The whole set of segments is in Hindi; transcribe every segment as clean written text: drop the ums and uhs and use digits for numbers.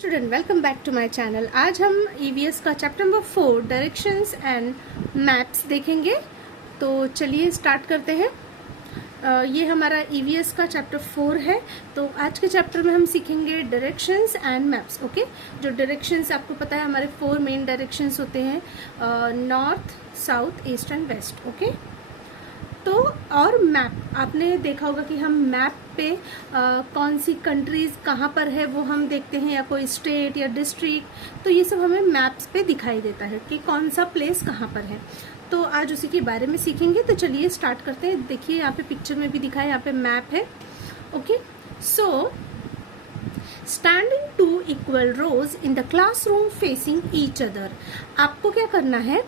Student welcome back to my channel. आज हम ईवीएस का chapter number 4 directions and maps देखेंगे। तो चलिए स्टार्ट करते हैं। ये हमारा ईवीएस का चैप्टर 4 है। तो आज के चैप्टर में हम सीखेंगे डायरेक्शंस एंड मैप्स। ओके, जो डायरेक्शंस आपको पता है हमारे 4 मेन डायरेक्शंस होते हैं, north, south, east and west. Okay, तो और मैप आपने देखा होगा कि हम मैप पे कौन सी कंट्रीज कहाँ पर है वो हम देखते हैं, या कोई स्टेट या डिस्ट्रिक्ट, तो ये सब हमें मैप्स पे दिखाई देता है कि कौन सा प्लेस कहाँ पर है। तो आज उसी के बारे में सीखेंगे। तो चलिए स्टार्ट करते हैं। देखिए यहाँ पे पिक्चर में भी दिखा है, यहाँ पे मैप है। Okay, so standing two equal rows in the classroom facing each other. आपको क्या करना है,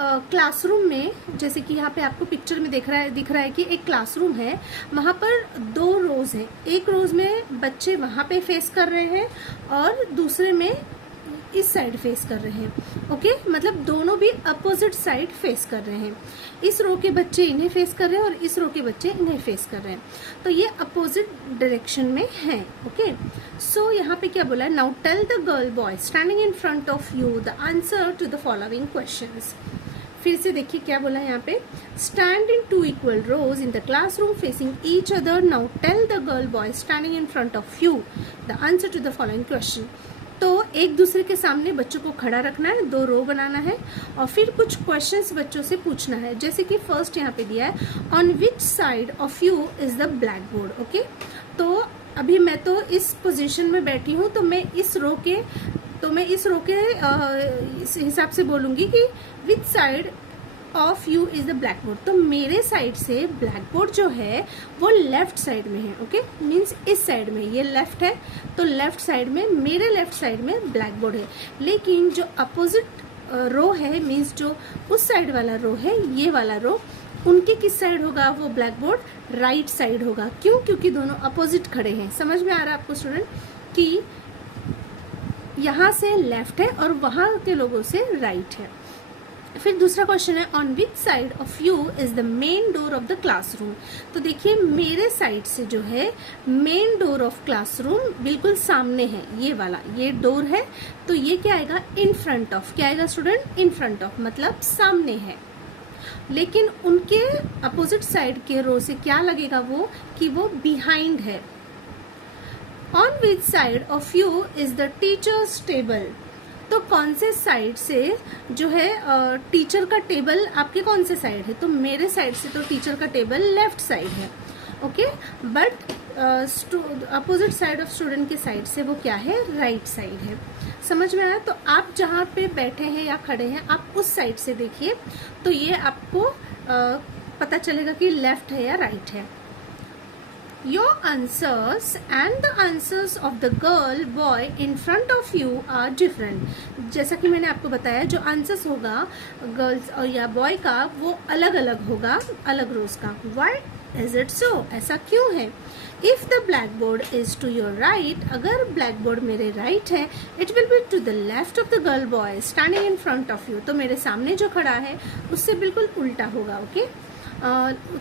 क्लासरूम में, जैसे कि यहाँ पे आपको पिक्चर में दिख रहा है कि एक क्लासरूम है, वहाँ पर 2 रोज हैं। एक रोज में बच्चे वहाँ पे फेस कर रहे हैं और दूसरे में इस साइड फेस कर रहे हैं। ओके, मतलब दोनों भी अपोजिट साइड फेस कर रहे हैं। इस रो के बच्चे इन्हें फेस कर रहे हैं और इस रो के बच्चे इन्हें फेस कर रहे हैं। तो ये अपोजिट डायरेक्शन में है। ओके, सो यहाँ पे क्या बोला है, now tell the girl boy standing in front of you the answer to the following questions. फिर से देखिए क्या बोला है यहाँ पे, stand in 2 equal rows in the classroom facing each other. Now tell the girl boy standing in front of you the answer to the following question. तो एक दूसरे के सामने बच्चों को खड़ा रखना है, 2 रो बनाना है और फिर कुछ क्वेश्चंस बच्चों से पूछना है। जैसे कि फर्स्ट यहाँ पे दिया है, on which side of you is the black board. Okay, तो अभी मैं तो इस पोजीशन में बैठी हूँ, तो मैं इस रो के इस हिसाब से बोलूंगी कि which side of you is the black board. तो मेरे साइड से ब्लैक बोर्ड जो है वो लेफ्ट साइड में है। ओके, मीन्स इस साइड में, ये लेफ्ट है तो लेफ्ट साइड में, मेरे लेफ्ट साइड में ब्लैक बोर्ड है। लेकिन जो अपोजिट रो है, मीन्स जो उस साइड वाला रो है, ये वाला रो, उनके किस साइड होगा वो ब्लैक बोर्ड? राइट साइड होगा। क्यों? क्योंकि दोनों अपोजिट खड़े हैं। समझ में आ रहा है आपको स्टूडेंट कि यहाँ से लेफ्ट है और वहां के लोगों से राइट है। फिर दूसरा क्वेश्चन है, on which side of you is the main door of the classroom. तो देखिए मेरे साइड से जो है मेन डोर ऑफ क्लासरूम बिल्कुल सामने है, ये वाला, ये डोर है। तो ये क्या आएगा? इन फ्रंट ऑफ। क्या आएगा स्टूडेंट? इन फ्रंट ऑफ, मतलब सामने है। लेकिन उनके अपोजिट साइड के रो से क्या लगेगा वो, कि वो बिहाइंड है। On which side of you is the teachers table. तो कौन से साइड से जो है टीचर का टेबल, आपके कौन से साइड है? तो मेरे साइड से तो टीचर का टेबल लेफ्ट साइड है। Okay, but opposite side of student के साइड से वो क्या है? राइट साइड है। समझ में आया? तो आप जहाँ पे बैठे हैं या खड़े हैं, आप उस साइड से देखिए, तो ये आपको पता चलेगा कि लेफ्ट है या राइट है। Your answers and the answers of the girl boy in front of you are different. जैसा कि मैंने आपको बताया, जो आंसर्स होगा गर्ल्स और या बॉय का वो अलग अलग होगा, अलग रोज का। Why is it so? ऐसा क्यों है? If the blackboard is to your right, अगर blackboard मेरे right है, it will be to the left of the girl boy standing in front of you. तो मेरे सामने जो खड़ा है उससे बिल्कुल उल्टा होगा। ओके,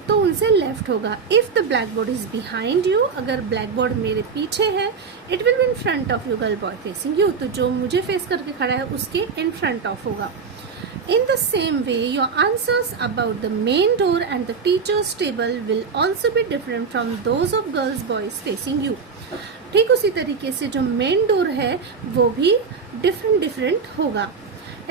तो उनसे लेफ्ट होगा। If the black board is behind you, अगर ब्लैक बोर्ड मेरे पीछे है, it will be in front of you girl boy facing you, तो जो मुझे फेस करके खड़ा है उसके इन फ्रंट ऑफ होगा। इन the same way your answers about the main door and the teachers table will also be different from those of girls boys facing you. ठीक उसी तरीके से जो मेन डोर है वो भी डिफरेंट होगा।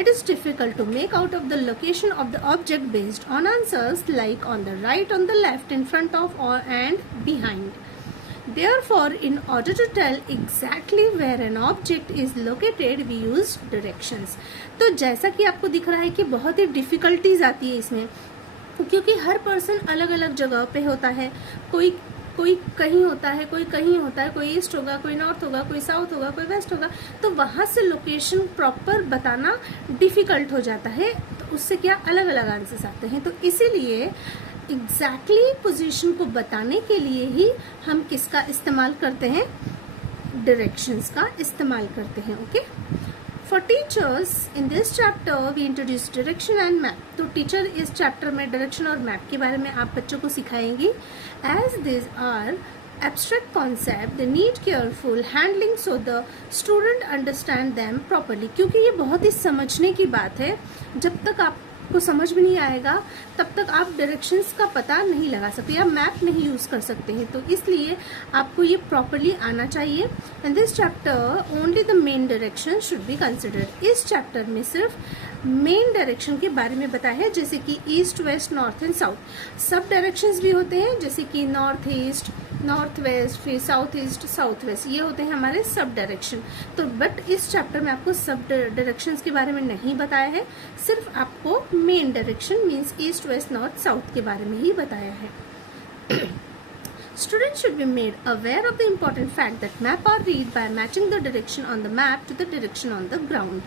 It is difficult to make out of the location of the object based on answers like on the right, on the left, in front of, or and behind. Therefore, in order to tell exactly where an object is located, we use directions. तो जैसा कि आपको दिख रहा है कि बहुत ही डिफिकल्टीज आती है इसमें, क्योंकि हर पर्सन अलग अलग जगह पे होता है। कोई कहीं होता है, कोई कहीं होता है, कोई ईस्ट होगा, कोई नॉर्थ होगा, कोई साउथ होगा, कोई वेस्ट होगा। तो वहां से लोकेशन प्रॉपर बताना डिफिकल्ट हो जाता है, तो उससे क्या अलग अलग आंसर्स आते हैं। तो इसीलिए एग्जैक्टली पोजीशन को बताने के लिए ही हम किसका इस्तेमाल करते हैं? डायरेक्शंस का इस्तेमाल करते हैं। Okay, for teachers in this chapter we introduce direction and map. तो टीचर इस चैप्टर में डायरेक्शन और मैप के बारे में आप बच्चों को सिखाएंगी। As this are abstract concept they need careful handling so the student understand them properly, क्योंकि ये बहुत ही समझने की बात है। जब तक आपको समझ में नहीं आएगा तब तक आप डायरेक्शंस का पता नहीं लगा सकते या मैप नहीं यूज कर सकते हैं, तो इसलिए आपको ये प्रॉपरली आना चाहिए। इन this chapter only the main direction should be considered. इस चैप्टर में सिर्फ मेन डायरेक्शन के बारे में बताया है, जैसे कि east west north and south. सब डायरेक्शंस भी होते हैं, जैसे कि नॉर्थ ईस्ट नॉर्थ वेस्ट, फिर साउथ ईस्ट साउथ वेस्ट, ये होते हैं हमारे सब डायरेक्शन। तो बट इस चैप्टर में आपको सब डायरेक्शंस के बारे में नहीं बताया है, सिर्फ आपको main direction means east west north south के बारे में ही बताया है। Students should be made aware of the important fact that map are read by matching the direction on the map to the direction on the ground।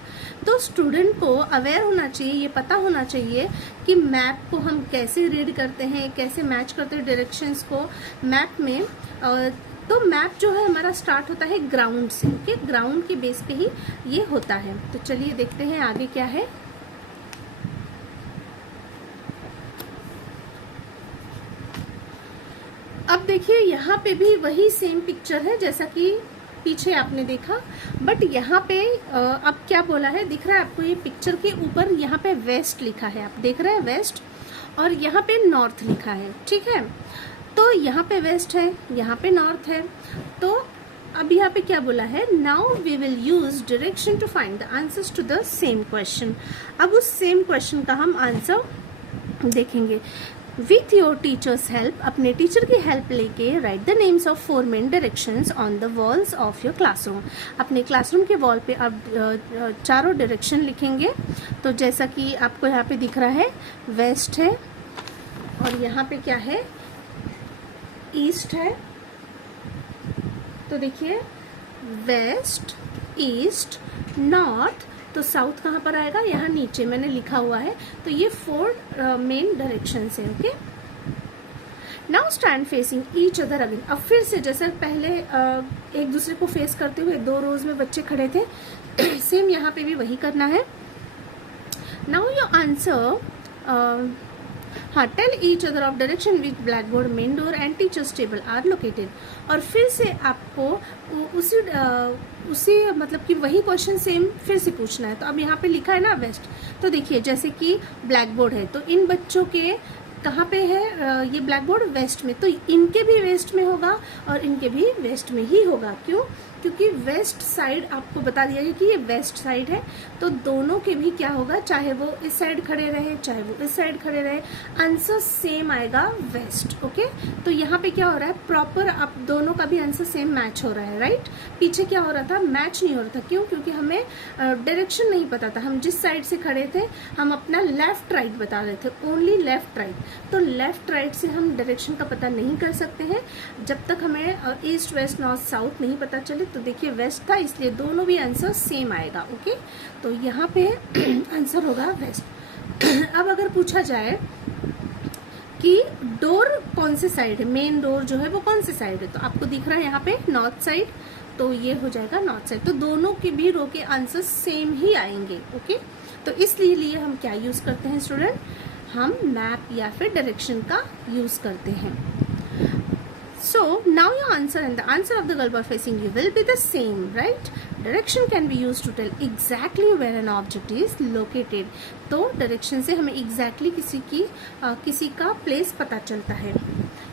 तो स्टूडेंट को अवेयर होना चाहिए, ये पता होना चाहिए कि मैप को हम कैसे रीड करते हैं, कैसे मैच करते हैं डायरेक्शंस को मैप में। तो मैप जो है हमारा स्टार्ट होता है ग्राउंड से, ओके, ग्राउंड के बेस पे ही ये होता है। तो चलिए देखते हैं आगे क्या है। अब देखिए यहाँ पे भी वही सेम पिक्चर है जैसा कि पीछे आपने देखा, बट यहाँ पे अब क्या बोला है, दिख रहा है आपको ये पिक्चर के ऊपर यहाँ पे वेस्ट लिखा है, आप देख रहे हैं वेस्ट, और यहाँ पे नॉर्थ लिखा है, ठीक है। तो यहाँ पे वेस्ट है, यहाँ पे नॉर्थ है। तो अब यहाँ पे क्या बोला है, now we will use direction to find the answers to the same question. अब उस सेम क्वेश्चन का हम आंसर देखेंगे। विथ योर टीचर्स हेल्प, अपने टीचर की हेल्प लेके write the names of 4 main directions on the walls of your classroom. अपने क्लासरूम के वॉल पे आप चारों डायरेक्शन लिखेंगे। तो जैसा कि आपको यहाँ पे दिख रहा है वेस्ट है, और यहाँ पे क्या है ईस्ट है। तो देखिए वेस्ट ईस्ट नॉर्थ, तो साउथ कहाँ पर आएगा, यहाँ नीचे मैंने लिखा हुआ है। तो ये 4 मेन डायरेक्शंस है, okay. Now stand facing each other again. अब फिर से जैसे पहले एक दूसरे को फेस करते हुए 2 रोज में बच्चे खड़े थे, सेम यहाँ पे भी वही करना है। नाउ योर आंसर, हाँ, tell each other of direction which blackboard main door and teacher's table are located. और फिर से आपको उसी मतलब कि वही क्वेश्चन सेम फिर से पूछना है। तो अब यहाँ पे लिखा है ना वेस्ट, तो देखिए जैसे कि ब्लैक बोर्ड है, तो इन बच्चों के कहाँ पे है ये ब्लैक बोर्ड वेस्ट में, तो इनके भी वेस्ट में होगा और इनके भी वेस्ट में ही होगा। क्यों? क्योंकि वेस्ट साइड आपको बता दिया गया कि ये वेस्ट साइड है, तो दोनों के भी क्या होगा, चाहे वो इस साइड खड़े रहे चाहे वो इस साइड खड़े रहे, आंसर सेम आएगा वेस्ट, ओके। तो यहाँ पे क्या हो रहा है, प्रॉपर आप दोनों का भी आंसर सेम मैच हो रहा है, राइट। पीछे क्या हो रहा था, मैच नहीं हो रहा था। क्यों? क्योंकि हमें डायरेक्शन नहीं पता था, हम जिस साइड से खड़े थे हम अपना लेफ्ट राइट बता रहे थे, ओनली लेफ्ट राइट। तो लेफ्ट राइट से हम डायरेक्शन का पता नहीं कर सकते हैं जब तक हमें ईस्ट वेस्ट नॉर्थ साउथ नहीं पता चले। तो देखिए वेस्ट था, इसलिए दोनों भी आंसर सेम आएगा, ओके। तो यहाँ पे आंसर होगा वेस्ट। अब अगर पूछा जाए कि डोर कौन से साइड है, मेन डोर जो है वो कौन से साइड है, तो आपको दिख रहा है यहाँ पे नॉर्थ साइड, तो ये हो जाएगा नॉर्थ साइड। तो दोनों के भी रो के आंसर सेम ही आएंगे, ओके। तो इसलिए हम क्या यूज करते हैं स्टूडेंट, हम मैप या फिर डायरेक्शन का यूज करते हैं। So now your answer and the answer of the girl bar facing you will be the same, right? Direction can be used to tell exactly where an object is located. तो डायरेक्शन से हमें exactly किसी का प्लेस पता चलता है।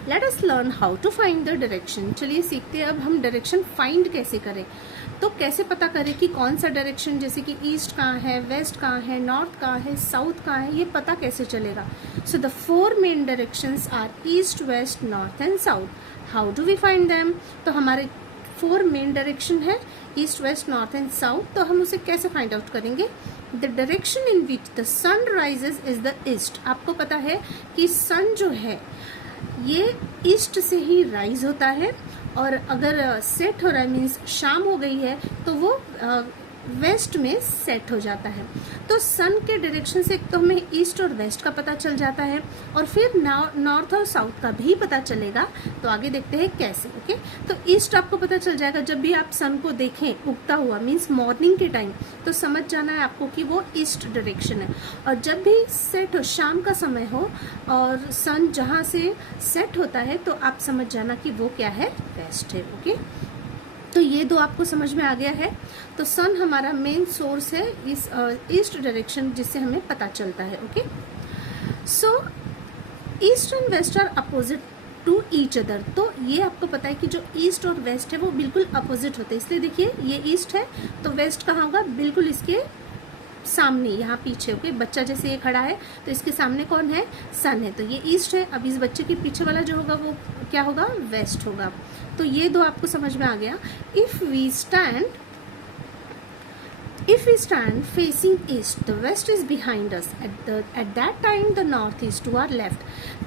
Let us learn how to find the direction. चलिए सीखते हैं अब हम डायरेक्शन फाइंड कैसे करें। तो कैसे पता करें कि कौन सा डायरेक्शन, जैसे कि ईस्ट कहाँ है, वेस्ट कहाँ है, नॉर्थ कहाँ है, साउथ कहाँ है, ये पता कैसे चलेगा। So the 4 main directions are east west north and south. How do we find them, तो हमारे 4 मेन डायरेक्शन है east west north and south. तो हम उसे कैसे फाइंड आउट करेंगे, the direction in which the sun rises is the east. आपको पता है कि सन जो है ये ईस्ट से ही राइज होता है, और अगर सेट हो रहा है मीन्स शाम हो गई है तो वो वेस्ट में सेट हो जाता है। तो सन के डायरेक्शन से एक तो हमें ईस्ट और वेस्ट का पता चल जाता है और फिर नॉर्थ और साउथ का भी पता चलेगा। तो आगे देखते हैं कैसे। ओके, तो ईस्ट आपको पता चल जाएगा जब भी आप सन को देखें उगता हुआ, मीन्स मॉर्निंग के टाइम, तो समझ जाना है आपको कि वो ईस्ट डायरेक्शन है। और जब भी सेट हो, शाम का समय हो और सन जहाँ से सेट होता है, तो आप समझ जाना कि वो क्या है, वेस्ट है। ओके, तो ये दो आपको समझ में आ गया है। तो सन हमारा मेन सोर्स है इस ईस्ट डायरेक्शन, जिससे हमें पता चलता है। Okay, so east and west are opposite to each other. तो ये आपको पता है कि जो ईस्ट और वेस्ट है वो बिल्कुल अपोजिट होते हैं। इसलिए देखिए, ये ईस्ट है तो वेस्ट कहाँ होगा, बिल्कुल इसके सामने, यहाँ पीछे। ओके, बच्चा जैसे ये खड़ा है तो इसके सामने कौन है, सन है, तो ये ईस्ट है। अब इस बच्चे के पीछे वाला जो होगा वो क्या होगा, वेस्ट होगा। तो ये दो आपको समझ में आ गया। If we stand facing east, the west is behind us. At that time the north is to our left.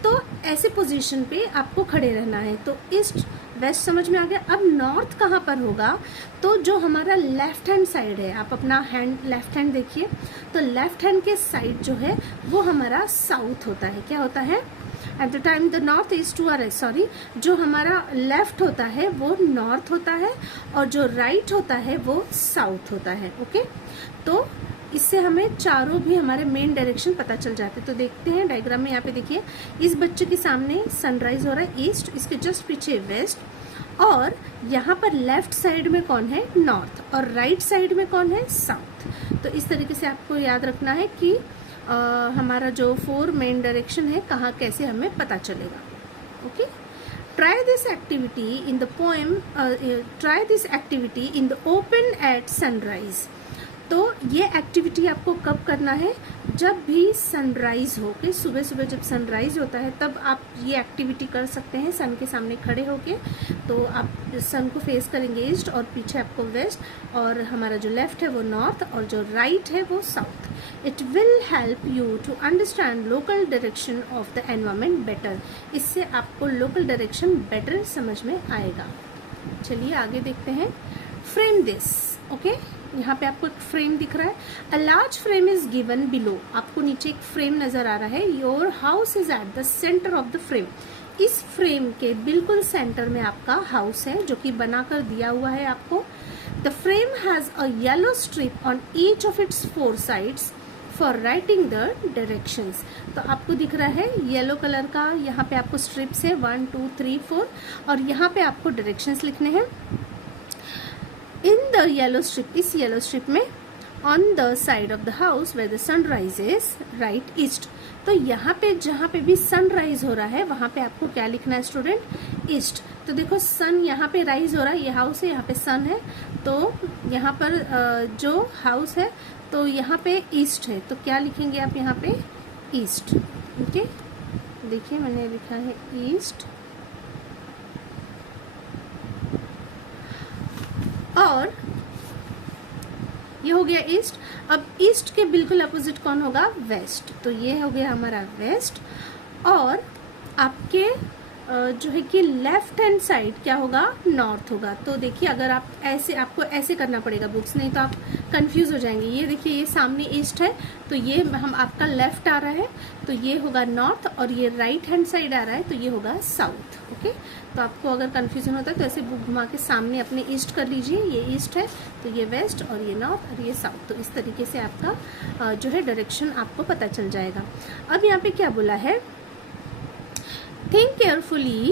तो ऐसे पोजीशन पे आपको खड़े रहना है। तो ईस्ट वेस्ट समझ में आ गया। अब नॉर्थ कहाँ पर होगा, तो जो हमारा लेफ्ट हैंड साइड है, आप अपना लेफ्ट हैंड देखिए, तो लेफ्ट हैंड के साइड जो है वो हमारा साउथ होता है। क्या होता है, at the time the north is to our, sorry, जो हमारा लेफ्ट होता है वो नॉर्थ होता है और जो राइट होता है वो साउथ होता है। ओके, तो इससे हमें चारों भी हमारे मेन डायरेक्शन पता चल जाते हैं। तो देखते हैं डायग्राम में, यहाँ पे देखिए, इस बच्चे के सामने सनराइज हो रहा है ईस्ट, इसके जस्ट पीछे वेस्ट, और यहाँ पर लेफ्ट साइड में कौन है, नॉर्थ, और राइट साइड में कौन है, साउथ। तो इस तरीके से आपको याद रखना है कि हमारा जो 4 मेन डायरेक्शन है कहाँ कैसे हमें पता चलेगा। Okay, try this activity in the open at sunrise. तो ये एक्टिविटी आपको कब करना है, जब भी सनराइज हो के, सुबह सुबह जब सनराइज होता है तब आप ये एक्टिविटी कर सकते हैं सन के सामने खड़े होके। तो आप सन को फेस करेंगे ईस्ट और पीछे आपको वेस्ट, और हमारा जो लेफ्ट है वो नॉर्थ और जो राइट है वो south. It will help you to understand local direction of the environment better. इससे आपको लोकल डायरेक्शन बेटर समझ में आएगा। चलिए आगे देखते हैं। Frame this. ओके, यहाँ पे आपको एक फ्रेम दिख रहा है। A large frame is given below. आपको नीचे एक फ्रेम नजर आ रहा है। Your house is at the centre of the frame. इस फ्रेम के बिल्कुल सेंटर में आपका हाउस है, जो कि बनाकर दिया हुआ है आपको। The frame has a yellow strip on each of its 4 sides for writing the directions. तो आपको दिख रहा है येलो कलर का, यहाँ पे आपको स्ट्रिप्स है 1 2 3 4, और यहाँ पे आपको डायरेक्शंस लिखने हैं। इन द येलो स्ट्रिप, इस येलो स्ट्रिप में, on the side of the house where the sun rises, right east. तो यहाँ पे जहाँ पे भी सनराइज हो रहा है वहाँ पे आपको क्या लिखना है स्टूडेंट, ईस्ट। तो देखो सन यहाँ पे राइज हो रहा है, ये हाउस है, यहाँ पे सन है, तो यहाँ पर जो हाउस है तो यहाँ पे ईस्ट है, तो क्या लिखेंगे आप यहाँ पे, ईस्ट। ओके, देखिए मैंने लिखा है ईस्ट, और ये हो गया ईस्ट। अब ईस्ट के बिल्कुल अपोजिट कौन होगा, वेस्ट। तो ये हो गया हमारा वेस्ट, और आपके जो है कि लेफ्ट हैंड साइड क्या होगा, नॉर्थ होगा। तो देखिए अगर आप ऐसे, आपको ऐसे करना पड़ेगा बुक्स, नहीं तो आप कंफ्यूज हो जाएंगे। ये देखिए, ये सामने ईस्ट है तो ये हम आपका लेफ्ट आ रहा है, तो ये होगा नॉर्थ, और ये राइट हैंड साइड आ रहा है तो ये होगा साउथ। ओके, तो आपको अगर कंफ्यूजन होता है तो ऐसे बुक घुमा के सामने अपने ईस्ट कर लीजिए, ये ईस्ट है तो ये वेस्ट, और ये नॉर्थ, और ये साउथ। तो इस तरीके से आपका जो है डायरेक्शन आपको पता चल जाएगा। अब यहाँ पे क्या बोला है, think carefully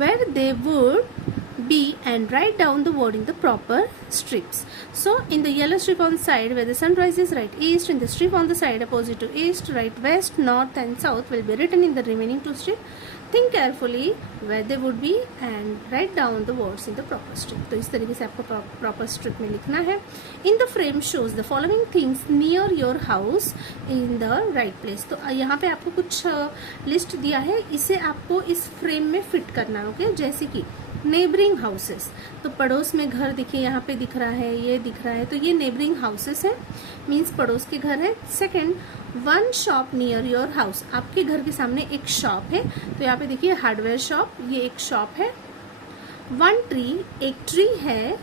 where they would be and write down the word in the proper strips. So in the yellow strip on the side where the sun rises, write east. In the strip on the side opposite to east, write west, north and south will be written in the remaining 2 strips. Think carefully where they would be and write down the words in the proper strip. तो इस तरीके से आपको proper strip में लिखना है। In the frame shows the following things near your house in the right place. तो यहाँ पे आपको कुछ लिस्ट दिया है, इसे आपको इस फ्रेम में फिट करना है। ओके, जैसे कि नेबरिंग हाउसेस, तो पड़ोस में घर दिखे, यहाँ पे दिख रहा है, ये दिख रहा है, तो ये नेबरिंग हाउसेस है, मीन्स पड़ोस के घर है। Second, 1 shop near your house, आपके घर के सामने एक शॉप है, तो यहाँ पे देखिए हार्डवेयर शॉप, ये एक शॉप है। 1 ट्री, एक ट्री है।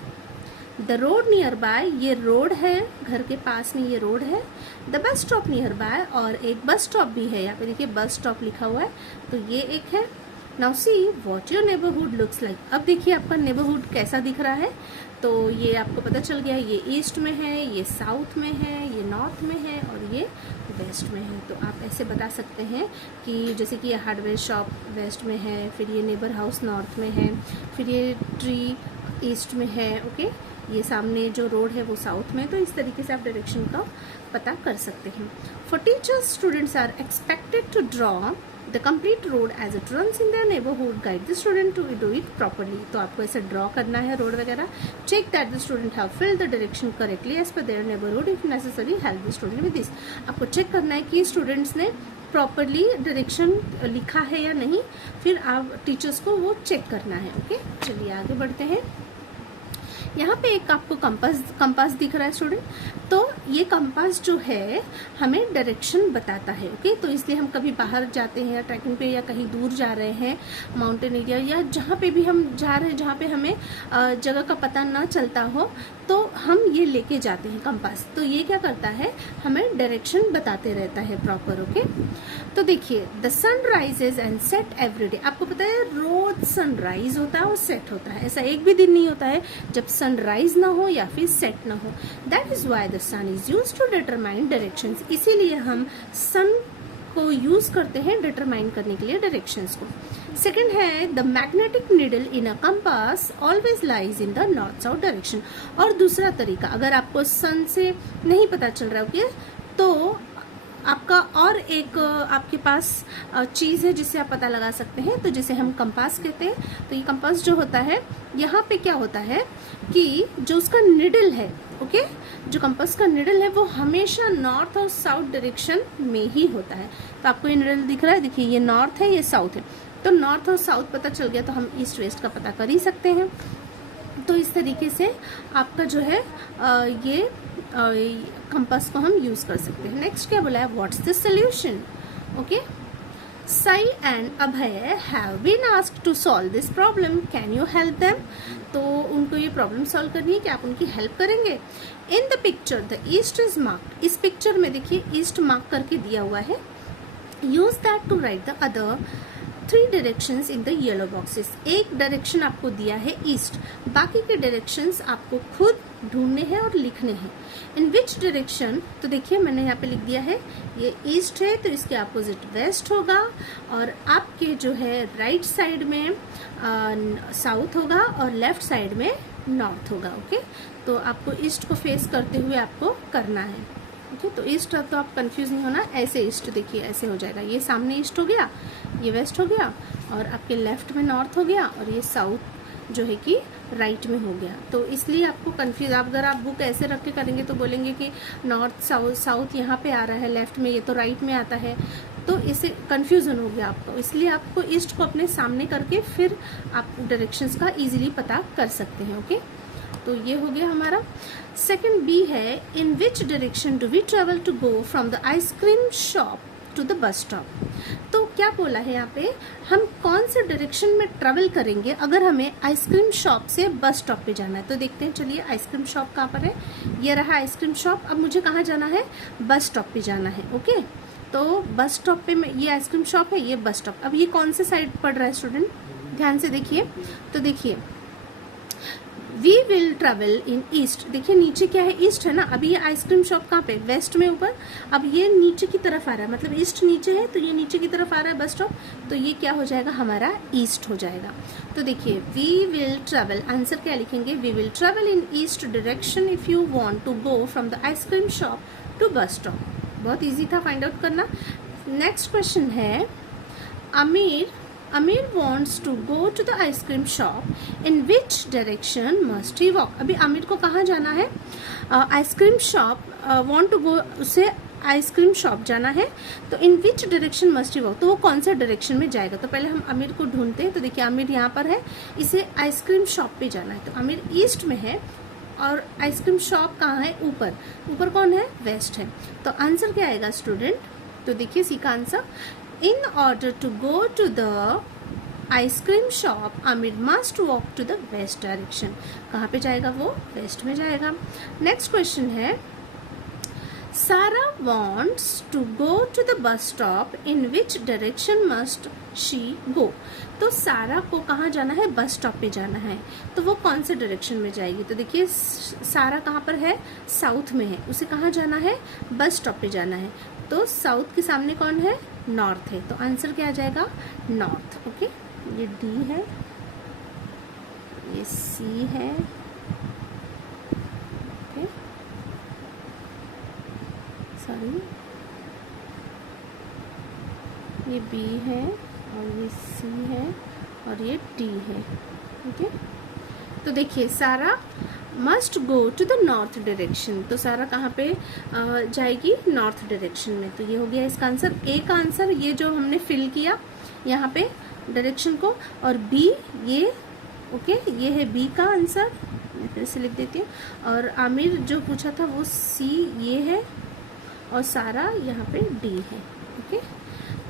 द रोड नियर बाय, ये रोड है, घर के पास में ये रोड है। The bus stop near by, और एक बस स्टॉप भी है, यहाँ पे देखिए बस स्टॉप लिखा हुआ है, तो ये एक है। Now see what your neighbourhood looks like, अब देखिए आपका नेबरहुड कैसा दिख रहा है। तो ये आपको पता चल गया, ये ईस्ट में है, ये साउथ में है, ये नॉर्थ में है, और ये वेस्ट में है। तो आप ऐसे बता सकते हैं कि जैसे कि ये हार्डवेयर शॉप वेस्ट में है, फिर ये नेबर हाउस नॉर्थ में है, फिर ये ट्री ईस्ट में है, ओके। ये सामने जो रोड है वो साउथ में, तो इस तरीके से आप डायरेक्शन का पता कर सकते हैं। For teachers students are expected to draw the complete road as it runs in their neighbourhood, guide the student to do it properly. तो आपको ऐसे ड्रॉ करना है रोड वगैरह। Check that the student have filled the direction correctly as per their neighbourhood, if necessary help the student with this. आपको चेक करना है कि स्टूडेंट्स ने प्रॉपरली डायरेक्शन लिखा है या नहीं, फिर आप टीचर्स को वो चेक करना है, ओके। चलिए आगे बढ़ते हैं। यहाँ पे एक आपको कंपास दिख रहा है स्टूडेंट, तो ये कंपास जो है हमें डायरेक्शन बताता है, ओके। तो इसलिए हम कभी बाहर जाते हैं या ट्रैकिंग पे या कहीं दूर जा रहे हैं, माउंटेन एरिया या जहाँ पे भी हम जा रहे हैं, जहाँ पे हमें जगह का पता ना चलता हो, तो हम ये लेके जाते हैं कंपास। तो ये क्या करता है, हमें डायरेक्शन बताते रहता है प्रॉपर, ओके। तो देखिए the sun rises and set every day, आपको पता है रोज सनराइज होता है और सेट होता है, ऐसा एक भी दिन नहीं होता है जब सनराइज ना हो या फिर सेट ना हो। That is why the sun is use to determine directions, इसीलिए हम सन को यूज करते हैं डिटरमाइन करने के लिए डायरेक्शंस को। सेकंड है the magnetic needle in a compass always lies in the north south direction. और दूसरा तरीका, अगर आपको सन से नहीं पता चल रहा है तो आपका और एक आपके पास चीज़ है जिससे आप पता लगा सकते हैं, तो जिसे हम कंपास कहते हैं। तो ये कंपास जो होता है, यहाँ पे क्या होता है कि जो उसका निडल है, ओके, जो कंपास का निडल है वो हमेशा नॉर्थ और साउथ डायरेक्शन में ही होता है। तो आपको ये निडल दिख रहा है, देखिए ये नॉर्थ है, ये साउथ है, तो नॉर्थ और साउथ पता चल गया तो हम ईस्ट वेस्ट का पता कर ही सकते हैं। तो इस तरीके से आपका जो है ये कंपास को हम यूज कर सकते हैं। नेक्स्ट क्या बोला है, what's the solution, okay. Sai and Abhay have been asked to solve this problem, can you help them. तो उनको ये प्रॉब्लम सॉल्व करनी है, क्या आप उनकी हेल्प करेंगे। In the picture the east is marked, इस पिक्चर में देखिए ईस्ट मार्क करके दिया हुआ है। Use that to write the other 3 directions in the yellow boxes, एक डायरेक्शन आपको दिया है ईस्ट, बाकी के डायरेक्शंस आपको खुद ढूंढने हैं और लिखने हैं। इन विच डायरेक्शन, तो देखिए मैंने यहाँ पे लिख दिया है ये ईस्ट है, तो इसके अपोजिट वेस्ट होगा, और आपके जो है राइट साइड में साउथ होगा और लेफ्ट साइड में नॉर्थ होगा, ओके। तो आपको ईस्ट को फेस करते हुए आपको करना है, ओके। तो ईस्ट तो आप कंफ्यूज नहीं होना, ऐसे ईस्ट देखिए ऐसे हो जाएगा, ये सामने ईस्ट हो गया, ये वेस्ट हो गया, और आपके लेफ्ट में नॉर्थ हो गया, और ये साउथ जो है कि राइट में हो गया। तो इसलिए आपको कंफ्यूज, आप अगर आप बुक ऐसे रख के करेंगे तो बोलेंगे कि नॉर्थ साउथ, साउथ यहाँ पे आ रहा है लेफ्ट में, ये तो राइट में आता है, तो इससे कंफ्यूजन हो गया आपको। इसलिए आपको ईस्ट को अपने सामने करके फिर आप डायरेक्शंस का इजीली पता कर सकते हैं, ओके। तो ये हो गया हमारा। सेकंड बी है, in which direction do we travel to go from the ice cream shop to the bus stop. तो क्या बोला है यहाँ पे, हम कौन से डायरेक्शन में ट्रेवल करेंगे अगर हमें आइसक्रीम शॉप से बस स्टॉप पे जाना है। तो देखते हैं, चलिए आइसक्रीम शॉप कहाँ पर है, ये रहा आइसक्रीम शॉप। अब मुझे कहाँ जाना है, बस स्टॉप पे जाना है, ओके। तो बस स्टॉप पे ये आइसक्रीम शॉप है, ये बस स्टॉप। अब ये कौन से साइड पड़ रहा है स्टूडेंट, ध्यान से देखिए। तो देखिए we will travel in east, देखिए नीचे क्या है, ईस्ट है ना। अभी ये आइसक्रीम शॉप कहाँ पे, वेस्ट में ऊपर, अब ये नीचे की तरफ आ रहा है, मतलब ईस्ट नीचे है तो ये नीचे की तरफ आ रहा है बस स्टॉप, तो ये क्या हो जाएगा, हमारा ईस्ट हो जाएगा। तो देखिए वी विल ट्रेवल, आंसर क्या लिखेंगे, we will travel in east direction if you want to go from the ice cream shop to bus stop. बहुत ईजी था फाइंड आउट करना। नेक्स्ट क्वेश्चन है, Amir wants to go to the ice cream shop. In which direction must he walk? अभी आमिर को कहाँ जाना है, ice cream shop, want to go, उसे आइसक्रीम शॉप जाना है। तो in which direction must he walk, तो वो कौन से डायरेक्शन में जाएगा। तो पहले हम आमिर को ढूंढते हैं। तो देखिए आमिर यहाँ पर है, इसे आइसक्रीम शॉप पे जाना है। तो आमिर ईस्ट में है और आइसक्रीम शॉप कहाँ है, ऊपर, ऊपर कौन है, वेस्ट है। तो आंसर क्या आएगा स्टूडेंट, तो देखिए सी का answer, in order to go to the ice cream shop Amir must walk to the west direction. कहाँ पे जाएगा वो? वेस्ट में जाएगा। नेक्स्ट क्वेश्चन है Sara wants to go to the bus stop in which direction must she go. तो सारा को कहाँ जाना है? बस स्टॉप पे जाना है, तो वो कौन से डायरेक्शन में जाएगी? तो देखिए सारा कहाँ पर है? साउथ में है, उसे कहाँ जाना है? बस स्टॉप पे जाना है। तो साउथ के सामने कौन है? नॉर्थ है, तो आंसर क्या आ जाएगा? नॉर्थ। ओके, ये डी है, ये सी है, ओके सॉरी, ये बी है और ये सी है और ये डी है। ओके, तो देखिए Sara must go to the north direction, तो सारा कहाँ पे जाएगी? नॉर्थ डायरेक्शन में। तो ये हो गया इसका आंसर। ए का आंसर ये जो हमने फिल किया यहाँ पे डायरेक्शन को, और बी ये ओके ये है बी का आंसर, मैं फिर से लिख देती हूँ। और आमिर जो पूछा था वो सी ये है, और सारा यहाँ पे डी है। ओके,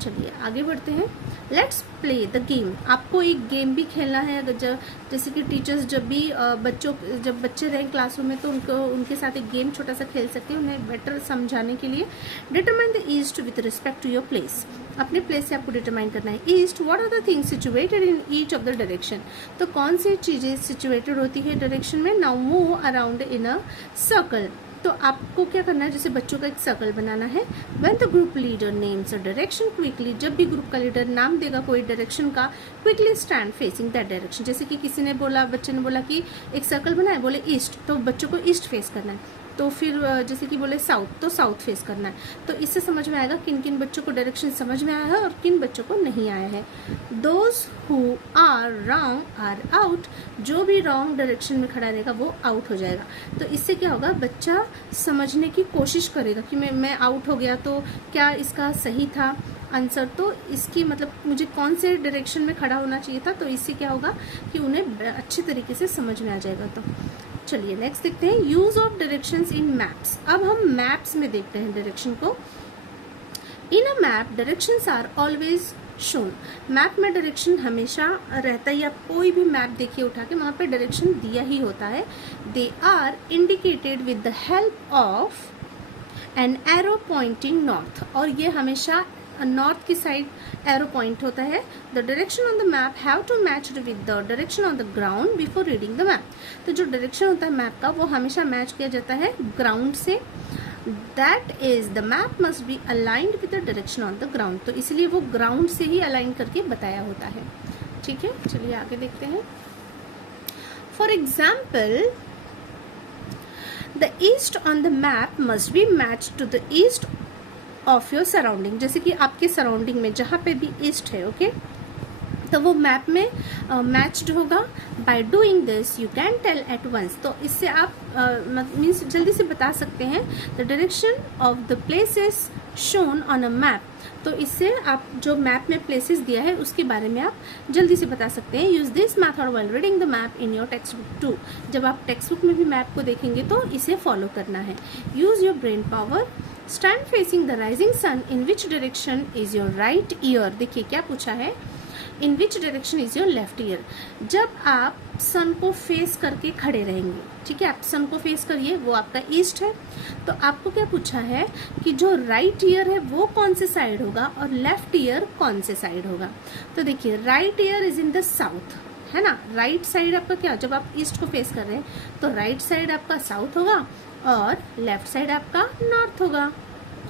चलिए आगे बढ़ते हैं। Let's play the game. आपको एक गेम भी खेलना है, अगर जैसे कि टीचर्स जब भी जब बच्चे रहें क्लासरूम में तो उनके साथ एक गेम छोटा सा खेल सकते हैं, उन्हें बेटर समझाने के लिए। Determine the east with respect to your place. अपने प्लेस से आपको डिटरमाइन करना है। East, what are the things situated in each of the direction. तो कौन सी चीजें सिचुएटेड होती है डायरेक्शन में? Now move around in a circle. तो आपको क्या करना है? जैसे बच्चों का एक सर्कल बनाना है। When the group leader names a direction quickly, जब भी ग्रुप का लीडर नाम देगा कोई डायरेक्शन का, quickly stand facing that direction। जैसे कि किसी ने बोला, बच्चे ने बोला कि एक सर्कल बनाए, बोले ईस्ट, तो बच्चों को ईस्ट फेस करना है। तो फिर जैसे कि बोले साउथ, तो साउथ फेस करना है। तो इससे समझ में आएगा किन किन बच्चों को डायरेक्शन समझ में आया है और किन बच्चों को नहीं आया है। Those who are wrong are out। जो भी रॉन्ग डायरेक्शन में खड़ा रहेगा वो आउट हो जाएगा। तो इससे क्या होगा? बच्चा समझने की कोशिश करेगा कि मैं आउट हो गया तो क्या इसका सही था आंसर, तो इसकी मतलब मुझे कौन से डायरेक्शन में खड़ा होना चाहिए था। तो इससे क्या होगा कि उन्हें अच्छे तरीके से समझ में आ जाएगा। तो चलिए नेक्स्ट देखते हैं, use of directions in maps. अब हम मैप्स में देखते हैं डायरेक्शन को। In a map directions are always shown. Map में डायरेक्शन हमेशा रहता है, आप कोई भी मैप देखिए उठा के, वहां पे डायरेक्शन दिया ही होता है। They are indicated with the help of an arrow pointing north, और ये हमेशा नॉर्थ की साइड एरो पॉइंट होता है। The direction on the map have to match with the direction on the ground before reading the map. तो जो डायरेक्शन होता है मैप का वो हमेशा मैच किया जाता है ग्राउंड से। That is the map must B aligned with the direction on the ground, तो इसलिए वो ग्राउंड से ही अलाइन करके बताया होता है। ठीक है, चलिए आगे देखते हैं। For example, the east on the map must be match to the east of your surrounding. जैसे कि आपके सराउंडिंग में जहाँ पे भी ईस्ट है, ओके तो वो मैप में मैच्ड होगा। By doing this you can tell at once, तो इससे आप मीन्स जल्दी से बता सकते हैं the direction of the places shown on a map. तो इससे आप जो मैप में प्लेसेस दिया है उसके बारे में आप जल्दी से बता सकते हैं। Use this method while reading the map in your text book too. जब आप टेक्स्ट बुक में भी मैप को देखेंगे तो इसे फॉलो करना है। Use your brain power. Stand facing the rising sun, in which direction is your right ear. देखिए क्या पूछा है, in which direction is your left ear. जब आप सन को फेस करके खड़े रहेंगे, ठीक है, आप सन को फेस करिए, वो आपका ईस्ट है, तो आपको क्या पूछा है कि जो राइट ईयर है वो कौन से साइड होगा और लेफ्ट ईयर कौन से साइड होगा। तो देखिए right year is in the south, है ना, राइट साइड आपका क्या, जब आप ईस्ट को फेस कर रहे हैं तो राइट साइड आपका साउथ होगा और लेफ्ट साइड आपका नॉर्थ होगा।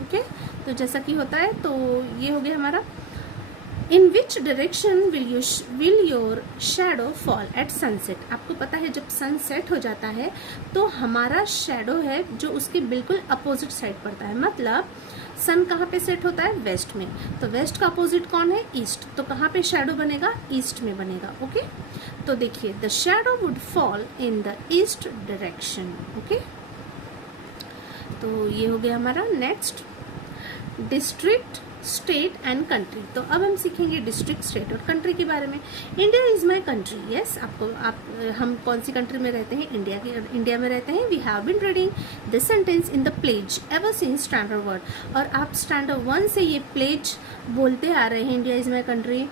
ओके, तो जैसा कि होता है, तो ये हो गया हमारा। In which direction will your shadow fall at sunset. आपको पता है जब सनसेट हो जाता है तो हमारा शैडो है जो उसके बिल्कुल अपोजिट साइड पड़ता है। मतलब सन कहाँ पे सेट होता है, वेस्ट में, तो वेस्ट का अपोजिट कौन है, ईस्ट, तो कहाँ पे शैडो बनेगा, ईस्ट में बनेगा। ओके, तो देखिए the shadow would fall in the east direction. Okay, तो ये हो गया हमारा। Next, district, state and country. तो अब हम सीखेंगे डिस्ट्रिक्ट, स्टेट और कंट्री के बारे में। India is my country. Yes, हम कौन सी कंट्री में रहते हैं, इंडिया में रहते हैं। We have been reading this sentence in the pledge ever since standard word. और आप स्टैंडर्ड 1 से ये प्लेज बोलते आ रहे हैं, India is my country.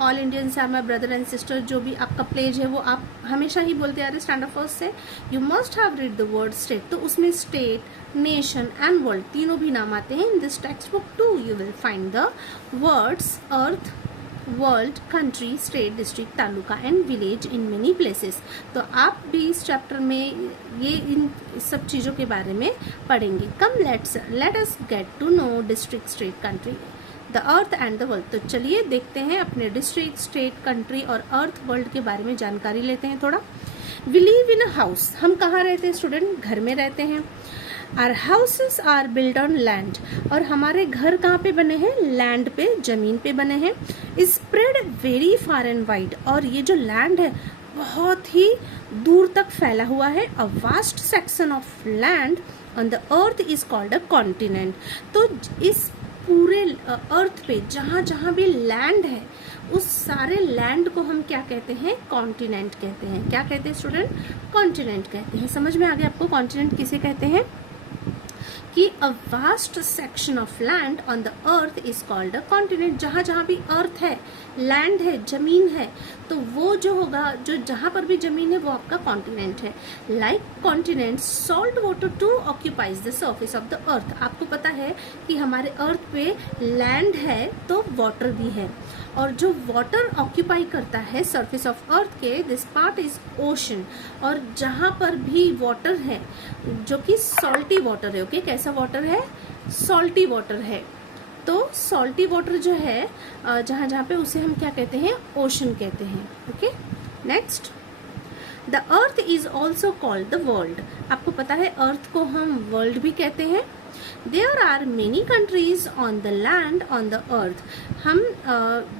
All Indians are my brother and sister, जो भी आपका प्लेज है वो आप हमेशा ही बोलते आ रहे स्टैंडर्ड फर्स्ट से। You must have read the word state, तो उसमें स्टेट, नेशन एंड वर्ल्ड तीनों भी नाम आते हैं। In this text book to you will find the words earth, world, country, state, district, taluka and village in many places. तो आप भी इस चैप्टर में ये इन सब चीज़ों के बारे में पढ़ेंगे। Come let us get to know district, state, country, the earth and the world. तो चलिए देखते हैं अपने डिस्ट्रिक्ट, स्टेट, कंट्री और अर्थ, वर्ल्ड के बारे में जानकारी लेते हैं थोड़ा। We live in a house, हम कहाँ रहते हैं स्टूडेंट? घर में रहते हैं। Our houses are build on land, और हमारे घर कहाँ पे बने हैं? लैंड पे, जमीन पे बने हैं। Spread very far and wide, और ये जो लैंड है बहुत ही दूर तक फैला हुआ है। A vast section of land on the earth is called a continent. तो इस पूरे अर्थ पे जहाँ जहाँ भी लैंड है उस सारे लैंड को हम क्या कहते हैं? कॉन्टिनेंट कहते हैं। क्या कहते हैं स्टूडेंट? कॉन्टिनेंट कहते हैं। समझ में आ गया आपको कॉन्टिनेंट किसे कहते हैं? कि a vast section of land on the earth is called a continent. जहाँ जहाँ भी अर्थ है, लैंड है, जमीन है, तो वो जो होगा, जो जहाँ पर भी जमीन है वो आपका कॉन्टिनेंट है। Like continent, salt water to occupies the surface of the earth. आपको पता है कि हमारे अर्थ पे लैंड है तो वाटर भी है, और जो वाटर ऑक्यूपाई करता है सरफेस ऑफ अर्थ के, दिस पार्ट इज ओशन। और जहाँ पर भी वाटर है जो कि सॉल्टी वाटर है, ओके, कैसा वाटर है? सॉल्टी वाटर है। तो सॉल्टी वाटर जो है जहाँ जहाँ पे, उसे हम क्या कहते हैं? ओशन कहते हैं। Okay, next, the earth is also called the world. आपको पता है अर्थ को हम वर्ल्ड भी कहते हैं। There are many countries on the land on the earth.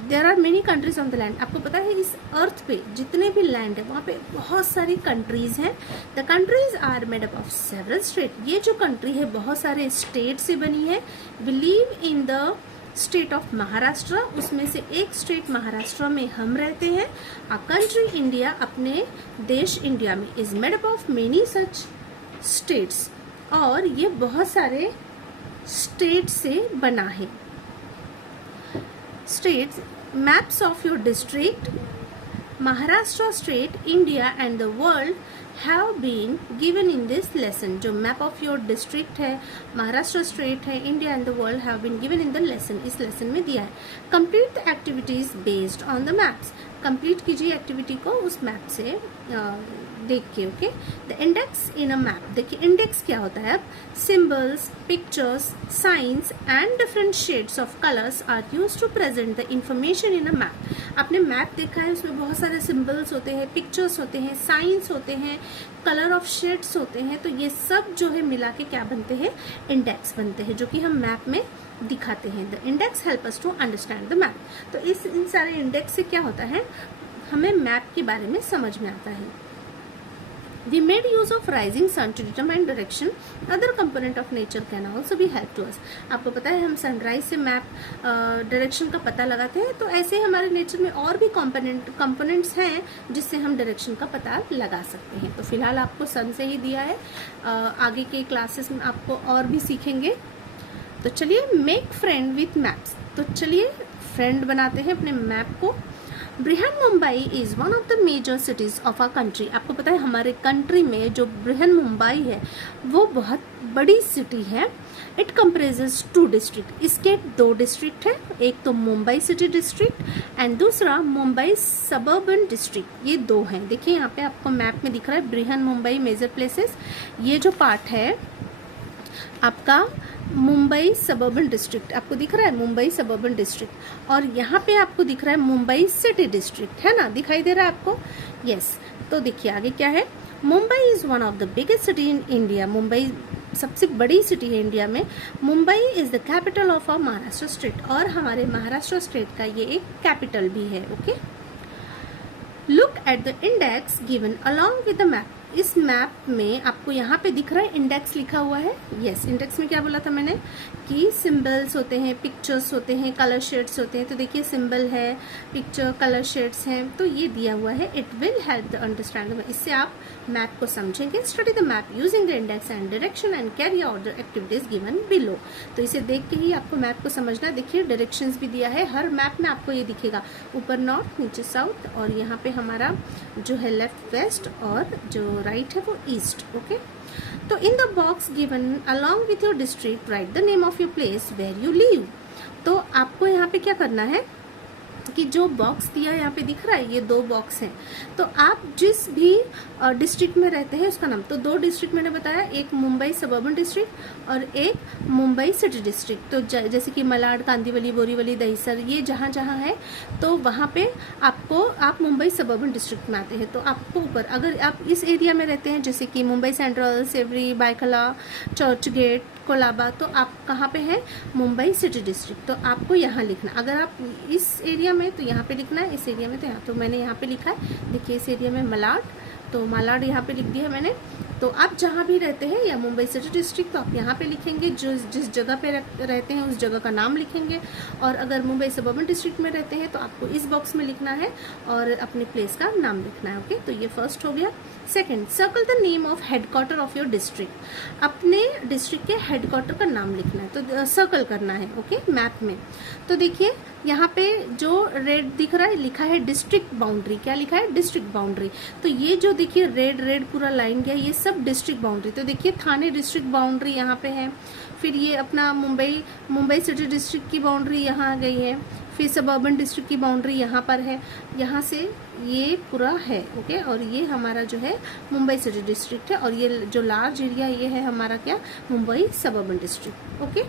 there are many countries on the land. आपको पता है इस अर्थ पे जितने भी लैंड है वहाँ पे बहुत सारी कंट्रीज हैं। The countries are made up of several states. ये जो कंट्री है बहुत सारे स्टेट से बनी है। We live in the state of Maharashtra, उसमें से एक स्टेट महाराष्ट्र में हम रहते हैं। A country इंडिया, अपने देश इंडिया में, is made up of many such states. और ये बहुत सारे स्टेट से बना है। States, maps of your district, Maharashtra state, India and the world have been given in this lesson. जो मैप ऑफ योर डिस्ट्रिक्ट है, महाराष्ट्र स्टेट है, India and the world have been given in the lesson, इस लेसन में दिया है। Complete the activities based on the maps. Complete कीजिए एक्टिविटी को उस मैप से देख के। Okay, the index in a map, देखिए इंडेक्स क्या होता है। अब symbols, pictures, science and different shades of colours are used to present the information in a map. आपने मैप देखा है, उसमें बहुत सारे सिंबल्स होते हैं, पिक्चर्स होते हैं, साइंस होते हैं, कलर ऑफ शेड्स होते हैं। तो ये सब जो है मिला के क्या बनते हैं? इंडेक्स बनते हैं, जो कि हम मैप में दिखाते हैं। The index help us to understand the map. तो इन सारे इंडेक्स से क्या होता है? हमें मैप के बारे में समझ में आता है। We made use of rising sun to determine direction. Other component of nature can also be help to us. आपको पता है हम सनराइज से मैप डायरेक्शन का पता लगाते हैं, तो ऐसे हमारे नेचर में और भी कंपोनेंट्स हैं जिससे हम डायरेक्शन का पता लगा सकते हैं। तो फिलहाल आपको सन से ही दिया है, आगे के क्लासेस में आपको और भी सीखेंगे। तो चलिए, मेक फ्रेंड विथ मैप्स। तो चलिए फ्रेंड बनाते हैं अपने मैप को। Brihan Mumbai is one of the major cities of our country. आपको पता है हमारे कंट्री में जो बृहन मुंबई है वो बहुत बड़ी सिटी है। इट कंप्राइजेस 2 डिस्ट्रिक्ट, इसके 2 डिस्ट्रिक्ट है, एक तो मुंबई सिटी डिस्ट्रिक्ट एंड दूसरा मुंबई सबर्बन डिस्ट्रिक्ट। ये 2 हैं। देखिए यहाँ पे आपको मैप में दिख रहा है बृहन मुंबई मेजर प्लेसेस। ये जो पार्ट है आपका मुंबई सबर्बन डिस्ट्रिक्ट, आपको दिख रहा है मुंबई सबर्बन डिस्ट्रिक्ट, और यहाँ पे आपको दिख रहा है मुंबई सिटी डिस्ट्रिक्ट, है ना? दिखाई दे रहा है आपको? यस। तो देखिए आगे क्या है। Mumbai is one of the biggest city in India. Mumbai सबसे बड़ी सिटी है इंडिया में। Mumbai is the capital of our Maharashtra state, और हमारे महाराष्ट्र स्टेट का ये एक कैपिटल भी है। Okay, look at the index given along with the map. इस मैप में आपको यहाँ पे दिख रहा है इंडेक्स लिखा हुआ है। यस, इंडेक्स में क्या बोला था मैंने कि सिंबल्स होते हैं, पिक्चर्स होते हैं, कलर शेड्स होते हैं। तो देखिए सिंबल है, पिक्चर, कलर शेड्स हैं, तो ये दिया हुआ है। It will help the understanding, इससे आप मैप को समझेंगे। Study the map using the index and direction and carry out the activities given below. तो इसे देख के ही आपको मैप को समझना। देखिए डायरेक्शंस भी दिया है, हर मैप में आपको ये दिखेगा, ऊपर नॉर्थ, नीचे साउथ, और यहाँ पे हमारा जो है लेफ्ट वेस्ट और जो राइट है वो ईस्ट। ओके, तो in the box given along with your district write the name of your place where you live. तो आपको यहाँ पे क्या करना है कि जो बॉक्स दिया यहाँ पे दिख रहा है, ये 2 बॉक्स हैं, तो आप जिस भी डिस्ट्रिक्ट में रहते हैं उसका नाम, तो 2 डिस्ट्रिक्ट मैंने बताया, एक मुंबई सबर्बन डिस्ट्रिक्ट और एक मुंबई सिटी डिस्ट्रिक्ट। तो जैसे कि मलाड, कांदीवली, बोरीवली, दहीसर, ये जहाँ जहाँ है तो वहाँ पे आप मुंबई सबर्बन डिस्ट्रिक्ट में आते हैं। तो आपको ऊपर, अगर आप इस एरिया में रहते हैं जैसे कि मुंबई सेंट्रल, सेवरी, बायखला, चर्च गेट, कोलाबा, तो आप कहाँ पे हैं, मुंबई सिटी डिस्ट्रिक्ट। तो आपको यहाँ लिखना, अगर आप इस एरिया में तो यहाँ पे लिखना है, इस एरिया में तो यहाँ, तो मैंने यहाँ पे लिखा है। देखिए इस एरिया में मलाड, तो मलाड यहाँ पे लिख दिया मैंने। तो आप जहाँ भी रहते हैं या मुंबई सिटी डिस्ट्रिक्ट, तो आप यहाँ पे लिखेंगे, जिस जगह पे रहते हैं उस जगह का नाम लिखेंगे। और अगर मुंबई सबर्बन डिस्ट्रिक्ट में रहते हैं तो आपको इस बॉक्स में लिखना है और अपने प्लेस का नाम लिखना है। ओके, तो ये फर्स्ट हो गया। Second, circle the name of headquarter of your district. अपने डिस्ट्रिक्ट के हेडक्वार्टर का नाम लिखना है, तो सर्कल करना है। ओके, मैप में। तो देखिए यहाँ पे जो रेड दिख रहा है, लिखा है डिस्ट्रिक्ट बाउंड्री। क्या लिखा है, डिस्ट्रिक्ट बाउंड्री। तो ये जो देखिए रेड पूरा लाइन गया, ये सब डिस्ट्रिक्ट बाउंड्री। तो देखिए थाने डिस्ट्रिक्ट बाउंड्री यहाँ पे है, फिर ये अपना मुंबई सिटी डिस्ट्रिक्ट की बाउंड्री यहाँ गई है, फिर सबर्बन डिस्ट्रिक्ट की बाउंड्री यहाँ पर है, यहाँ से ये पूरा है। ओके, और ये हमारा जो है मुंबई सिटी डिस्ट्रिक्ट है, और ये जो लार्ज एरिया ये है हमारा क्या, मुंबई सबर्बन डिस्ट्रिक्ट। ओके,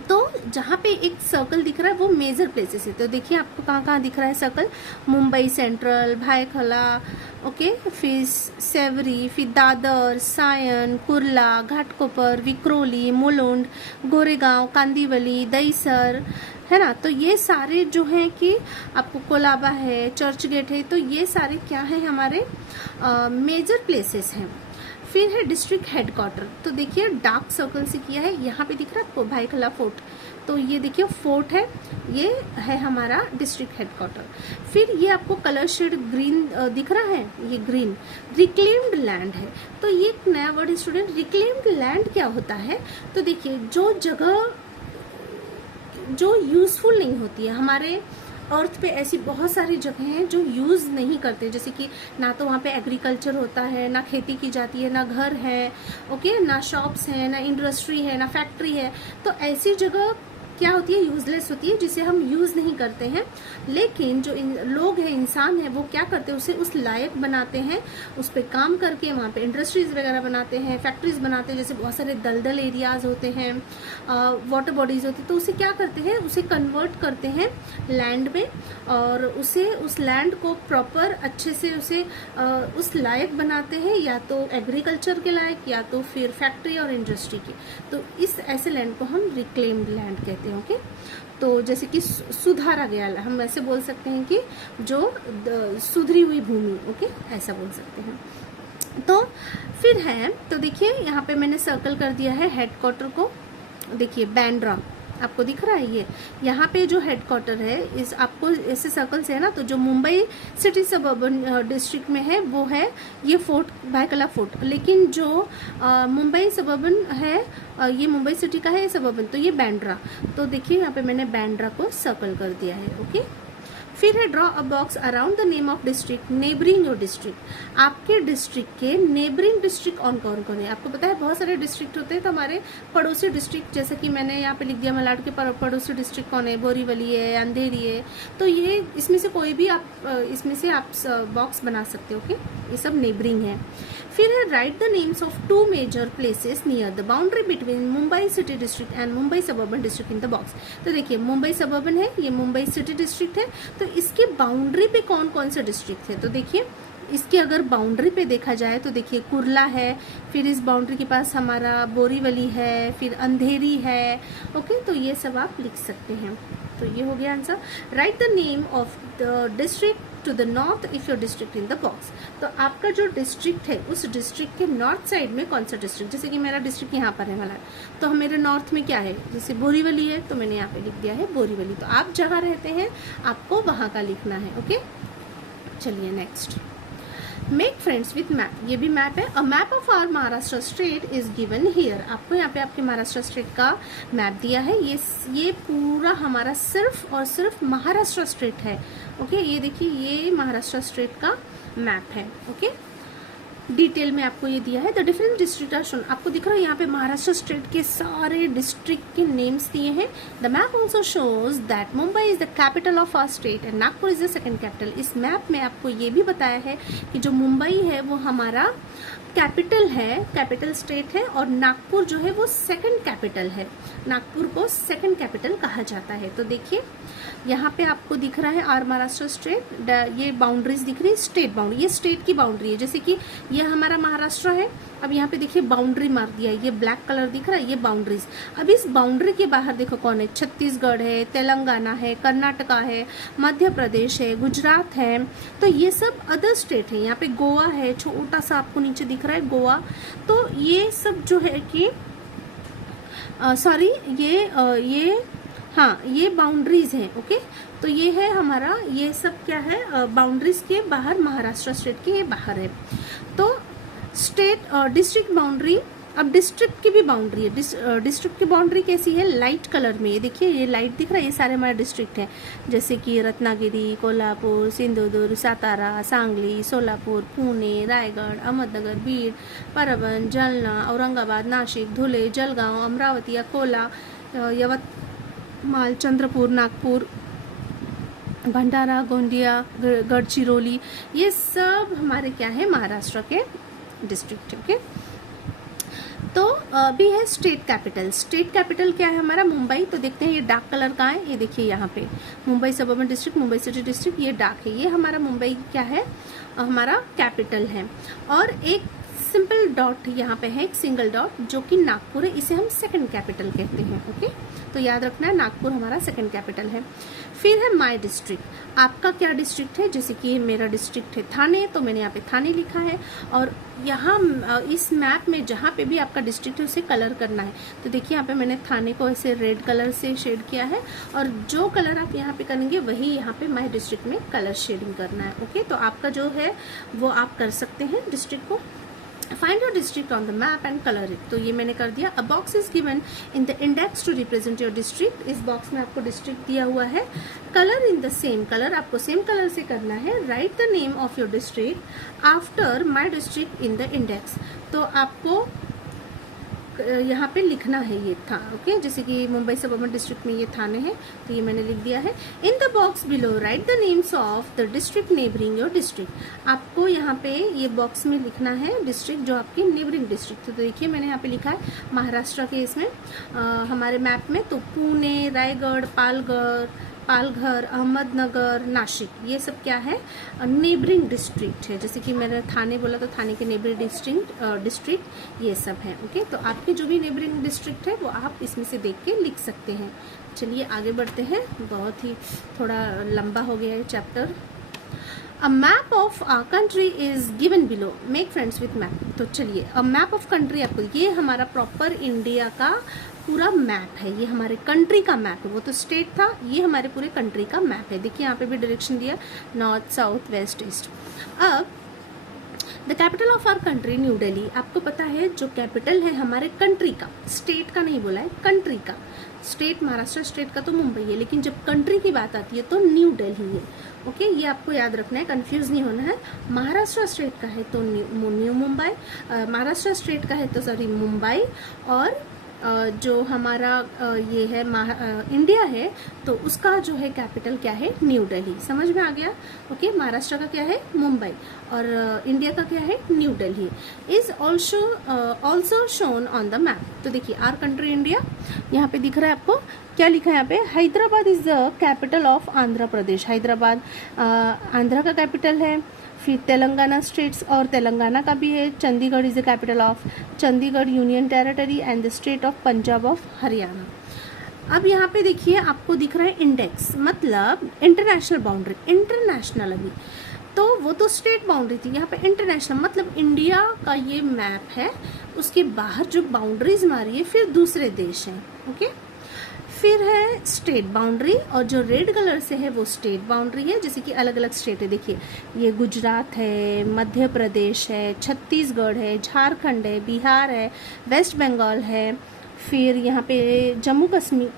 तो जहाँ पे एक सर्कल दिख रहा है वो मेजर प्लेसेस है। तो देखिए आपको कहाँ कहाँ दिख रहा है circle, Mumbai central, Byculla, okay, फिर सेवरी, फिर दादर, सायन, कुर्ला, घाटकोपर, विक्रोली, मुलुंड, गोरेगांव, कांदीवली, दहीसर, है ना। तो ये सारे जो हैं कि आपको कोलाबा है, चर्च गेट है, तो ये सारे क्या है, हमारे मेजर प्लेसेस हैं। फिर है डिस्ट्रिक्ट हेडक्वार्टर। तो देखिए डार्क सर्कल से किया है, यहाँ पे दिख रहा है आपको भायखला फोर्ट, तो ये देखिए फोर्ट है, ये है हमारा डिस्ट्रिक्ट हेडक्वार्टर। फिर ये आपको कलर शेड ग्रीन दिख रहा है, ये ग्रीन रिक्लेम्ड लैंड है। तो ये एक नया वर्ड है स्टूडेंट, रिक्लेम्ड लैंड क्या होता है। तो देखिए जो जगह जो यूजफुल नहीं होती है, हमारे अर्थ पे ऐसी बहुत सारी जगह हैं जो यूज़ नहीं करते, जैसे कि ना तो वहाँ पे एग्रीकल्चर होता है, ना खेती की जाती है, ना घर है, ओके, ना शॉप्स हैं, ना इंडस्ट्री है, ना फैक्ट्री है। तो ऐसी जगह क्या होती है, यूजलेस होती है, जिसे हम यूज़ नहीं करते हैं। लेकिन जो लोग हैं, इंसान है, वो क्या करते हैं, उसे उस लायक बनाते हैं, उस पर काम करके वहाँ पे इंडस्ट्रीज वगैरह बनाते हैं, फैक्ट्रीज बनाते हैं। जैसे बहुत सारे दलदल एरियाज होते हैं, वाटर बॉडीज होती है, तो उसे क्या करते हैं, उसे कन्वर्ट करते हैं लैंड में, और उसे उस लैंड को प्रॉपर अच्छे से उसे उस लायक बनाते हैं, या तो एग्रीकल्चर के लायक, या तो फिर फैक्ट्री और इंडस्ट्री की। तो इस ऐसे लैंड को हम रिक्लेम्ड लैंड कहते हैं। ओके, तो जैसे कि सुधारा गया, हम ऐसे बोल सकते हैं कि जो सुधरी हुई भूमि, ओके, ऐसा बोल सकते हैं। तो फिर है, तो देखिए यहाँ पे मैंने सर्कल कर दिया है हेडक्वार्टर को। देखिए बैंड्रा आपको दिख रहा है, ये यहाँ पे जो हेडक्वार्टर है, इस आपको ऐसे सर्कल से है ना, तो जो मुंबई सिटी सबर्बन डिस्ट्रिक्ट में है वो है ये फोर्ट, भायखला फोर्ट। लेकिन जो मुंबई सबर्बन है, ये मुंबई सिटी का है सबर्बन, तो ये बैंड्रा। तो देखिए यहाँ पे मैंने बैंड्रा को सर्कल कर दिया है। ओके, फिर है draw a box around the name of district neighbouring your district. आपके डिस्ट्रिक्ट के नेबरिंग डिस्ट्रिक्ट कौन कौन है, आपको पता है बहुत सारे डिस्ट्रिक्ट होते हैं। तो हमारे पड़ोसी डिस्ट्रिक्ट, जैसे कि मैंने यहाँ पे लिख दिया मलाड के पड़ोसी डिस्ट्रिक्ट कौन है, बोरीवली है, अंधेरी है। तो ये इसमें से कोई भी आप इसमें से आप बॉक्स बना सकते हो। ओके, ये सब नेबरिंग है। फिर है write the names of 2 major places near the boundary between Mumbai city district and Mumbai suburban district in the box. तो देखिए मुंबई सबर्बन है, ये मुंबई सिटी डिस्ट्रिक्ट है, तो इसके बाउंड्री पे कौन कौन से डिस्ट्रिक्ट है। तो देखिए इसके अगर बाउंड्री पे देखा जाए तो देखिए कुर्ला है, फिर इस बाउंड्री के पास हमारा बोरीवली है, फिर अंधेरी है। ओके, तो ये सब आप लिख सकते हैं। तो ये हो गया answer. Write the name of the district to the north if your district in the box. तो आपका जो डिस्ट्रिक्ट है उस डिस्ट्रिक्ट के नॉर्थ साइड में कौन सा डिस्ट्रिक्ट, जैसे कि मेरा डिस्ट्रिक्ट यहाँ पर है वाला, तो मेरे नॉर्थ में क्या है, जैसे बोरीवली है तो मैंने यहाँ पे लिख दिया है बोरीवली। तो आप जहाँ रहते हैं आपको वहाँ का लिखना है। ओके, चलिए next, make friends with map. ये भी मैप है। A map of our Maharashtra state is given here. आपको यहाँ पे आपके महाराष्ट्र स्टेट का मैप दिया है। ये पूरा हमारा सिर्फ और सिर्फ महाराष्ट्र स्टेट है। ओके, ये देखिए ये महाराष्ट्र स्टेट का मैप है। ओके, डिटेल में आपको ये दिया है। The different district are shown. आपको दिख रहा है यहाँ पे महाराष्ट्र स्टेट के सारे डिस्ट्रिक्ट के नेम्स दिए हैं। The map also shows that Mumbai is the capital of our state and Nagpur is the second capital. इस मैप में आपको ये भी बताया है कि जो मुंबई है वो हमारा कैपिटल है, कैपिटल स्टेट है, और नागपुर जो है वो सेकंड कैपिटल है। नागपुर को सेकंड कैपिटल कहा जाता है। तो देखिए यहाँ पे आपको दिख रहा है आर महाराष्ट्र स्टेट, ये बाउंड्रीज दिख रही है, स्टेट बाउंड्री, ये स्टेट की बाउंड्री है। जैसे कि ये हमारा महाराष्ट्र है, अब यहाँ पे देखिए बाउंड्री मार दिया है, ये ब्लैक कलर दिख रहा है, ये बाउंड्रीज। अब इस बाउंड्री के बाहर देखो कौन है, छत्तीसगढ़ है, तेलंगाना है, कर्नाटका है, मध्य प्रदेश है, गुजरात है। तो ये सब अदर स्टेट है। यहाँ पे गोवा है, छोटा सा आपको नीचे दिख रहा है गोवा। तो ये सब जो है कि सॉरी ये बाउंड्रीज हैं। ओके, तो ये है हमारा, ये सब क्या है, बाउंड्रीज के बाहर, महाराष्ट्र स्टेट के ये बाहर है। तो स्टेट डिस्ट्रिक्ट बाउंड्री, अब डिस्ट्रिक्ट की भी बाउंड्री है। डिस्ट्रिक्ट की बाउंड्री कैसी है, लाइट कलर में। ये देखिए ये लाइट दिख रहा है, ये सारे हमारे डिस्ट्रिक्ट हैं, जैसे कि रत्नागिरी, कोल्हापुर, सिंधुदुर्ग, सातारा, सांगली, सोलापुर, पुणे, रायगढ़, अहमदनगर, बीड, परभण, जालना, औरंगाबाद, नाशिक, धुले, जलगांव, अमरावती, अकोला, यवतमाल, चंद्रपुर, नागपुर, भंडारा, गोंदिया, गढ़चिरौली, ये सब हमारे क्या है, महाराष्ट्र के डिस्ट्रिक्ट। ओके, तो अभी है स्टेट कैपिटल। स्टेट कैपिटल क्या है हमारा, मुंबई। तो देखते हैं ये डार्क कलर का है, ये देखिए यहाँ पे Mumbai suburban district, Mumbai city district, ये डार्क है। ये हमारा मुंबई क्या है, हमारा कैपिटल है। और एक सिंपल डॉट यहाँ पे है, एक सिंगल डॉट, जो कि नागपुर है, इसे हम सेकंड कैपिटल कहते हैं। ओके, तो याद रखना है नागपुर हमारा सेकंड कैपिटल है। फिर है माय डिस्ट्रिक्ट। आपका क्या डिस्ट्रिक्ट है, जैसे कि मेरा डिस्ट्रिक्ट है थाने, तो मैंने यहाँ पे थाने लिखा है। और यहाँ इस मैप में जहाँ पे भी आपका डिस्ट्रिक्ट है उसे कलर करना है। तो देखिए यहाँ पे मैंने थाने को ऐसे रेड कलर से शेड किया है, और जो कलर आप यहाँ पे करेंगे वही यहाँ पे माय डिस्ट्रिक्ट में कलर शेडिंग करना है। ओके, तो आपका जो है वो आप कर सकते हैं डिस्ट्रिक्ट को। Find your district on the map and color it. तो ये मैंने कर दिया। A box is given in the index to represent your district. इस बॉक्स में आपको डिस्ट्रिक्ट दिया हुआ है। Color in the same color, आपको सेम कलर से करना है। Write the name of your district after my district in the index. तो आपको यहाँ पे लिखना है ये था। ओके, जैसे कि मुंबई सबअर्बन डिस्ट्रिक्ट में ये थाने हैं, तो ये मैंने लिख दिया है। इन the box below right the names of the district neighbouring your district. आपको यहाँ पे ये बॉक्स में लिखना है डिस्ट्रिक्ट जो आपके नेबरिंग डिस्ट्रिक्ट। तो देखिए मैंने यहाँ पे लिखा है महाराष्ट्र के इसमें हमारे मैप में, तो पुणे, रायगढ़, पालघर, अहमदनगर, नाशिक, ये सब क्या है, नेबरिंग डिस्ट्रिक्ट है। जैसे कि मैंने थाने बोला तो थाने के नेबरिंग डिस्ट्रिक्ट ये सब है। ओके, तो आपके जो भी नेबरिंग डिस्ट्रिक्ट है वो आप इसमें से देख के लिख सकते हैं। चलिए आगे बढ़ते हैं, बहुत ही थोड़ा लंबा हो गया है chapter. A map of a country is given below, make friends with map. तो चलिए अ मैप ऑफ कंट्री, आपको ये हमारा प्रॉपर इंडिया का पूरा मैप है, ये हमारे कंट्री का मैप है। वो तो स्टेट था, ये हमारे पूरे कंट्री का मैप है। देखिए यहाँ पे भी डायरेक्शन दिया, नॉर्थ, साउथ, वेस्ट, ईस्ट। अब the capital of our country New Delhi. आपको पता है जो कैपिटल है हमारे कंट्री का, स्टेट का नहीं बोला है, कंट्री का। स्टेट महाराष्ट्र स्टेट का तो मुंबई है, लेकिन जब कंट्री की बात आती है तो न्यू दिल्ली है। ओके, ये आपको याद रखना है, कंफ्यूज नहीं होना है। महाराष्ट्र स्टेट का है तो न्यू मुंबई, महाराष्ट्र स्टेट का है तो सॉरी मुंबई, और जो हमारा ये है इंडिया है तो उसका जो है कैपिटल क्या है, न्यू दिल्ली। समझ में आ गया। ओके, महाराष्ट्र का क्या है, मुंबई, और इंडिया का क्या है, new Delhi. Is also shown on the map. तो देखिए आर कंट्री इंडिया यहाँ पे दिख रहा है आपको, क्या लिखा है यहाँ पे, Hyderabad is the capital of Andhra Pradesh. Hyderabad Andhra का कैपिटल है। फिर तेलंगाना स्टेट्स, और तेलंगाना का भी है। Chandigarh is the capital of Chandigarh union territory and the state of Punjab of Haryana. अब यहाँ पे देखिए आपको दिख रहा है इंडेक्स, मतलब इंटरनेशनल बाउंड्री, इंटरनेशनल अभी तो वो तो स्टेट बाउंड्री थी, यहाँ पे इंटरनेशनल मतलब इंडिया का ये मैप है, उसके बाहर जो बाउंड्रीज मारी है फिर दूसरे देश हैं। ओके, फिर है स्टेट बाउंड्री, और जो रेड कलर से है वो स्टेट बाउंड्री है, जैसे कि अलग अलग स्टेट है। देखिए ये गुजरात है, मध्य प्रदेश है, छत्तीसगढ़ है, झारखंड है, बिहार है, वेस्ट बंगाल है, फिर यहाँ पे जम्मू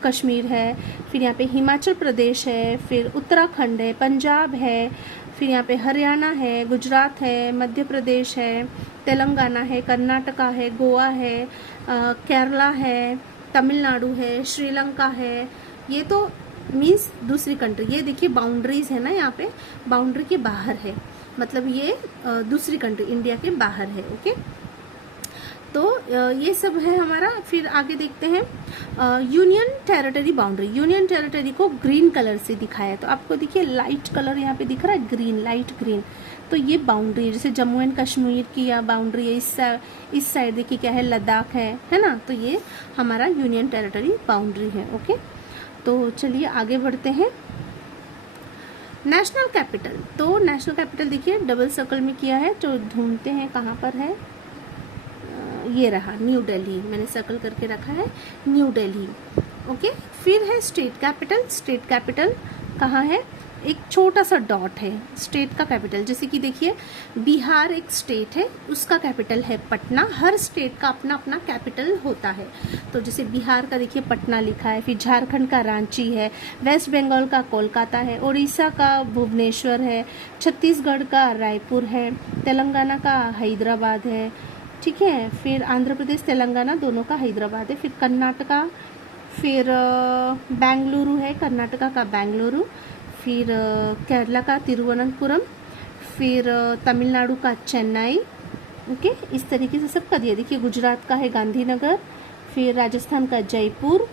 कश्मीर है, फिर यहाँ पे हिमाचल प्रदेश है, फिर उत्तराखंड है, पंजाब है, फिर यहाँ पे हरियाणा है, गुजरात है, मध्य प्रदेश है, तेलंगाना है, कर्नाटका है, गोवा है, केरला है, तमिलनाडु है, श्रीलंका है। ये तो मीन्स दूसरी कंट्री। ये देखिए बाउंड्रीज है ना, यहाँ पे बाउंड्री के बाहर है, मतलब ये दूसरी कंट्री इंडिया के बाहर है। ओके, तो ये सब है हमारा। फिर आगे देखते हैं union territory boundary. Union territory को ग्रीन कलर से दिखाया है, तो आपको देखिए लाइट कलर यहाँ पे दिख रहा है, ग्रीन, लाइट ग्रीन। तो ये बाउंड्री है, जैसे जम्मू एंड कश्मीर की या बाउंड्री है, इस साइड देखिए क्या है, लद्दाख है ना, तो ये हमारा यूनियन टेरिटरी बाउंड्री है। ओके, तो चलिए आगे बढ़ते हैं। नेशनल कैपिटल, तो नेशनल कैपिटल देखिए डबल सर्कल में किया है, तो ढूंढते हैं कहाँ पर है। ये रहा न्यू दिल्ली, मैंने सर्कल करके रखा है, न्यू दिल्ली। ओके, फिर है स्टेट कैपिटल। स्टेट कैपिटल कहाँ है, एक छोटा सा डॉट है स्टेट का कैपिटल, जैसे कि देखिए बिहार एक स्टेट है, उसका कैपिटल है पटना। हर स्टेट का अपना अपना कैपिटल होता है, तो जैसे बिहार का देखिए पटना लिखा है, फिर झारखंड का रांची है, वेस्ट बंगाल का कोलकाता है, उड़ीसा का भुवनेश्वर है, छत्तीसगढ़ का रायपुर है, तेलंगाना का हैदराबाद है, ठीक है, फिर आंध्र प्रदेश तेलंगाना दोनों का हैदराबाद है, फिर कर्नाटका, फिर बेंगलुरु है, कर्नाटका का बेंगलुरु, फिर केरला का तिरुवनंतपुरम, फिर तमिलनाडु का चेन्नई। ओके, इस तरीके से सब कर दिया। देखिए गुजरात का है गांधीनगर, फिर राजस्थान का जयपुर,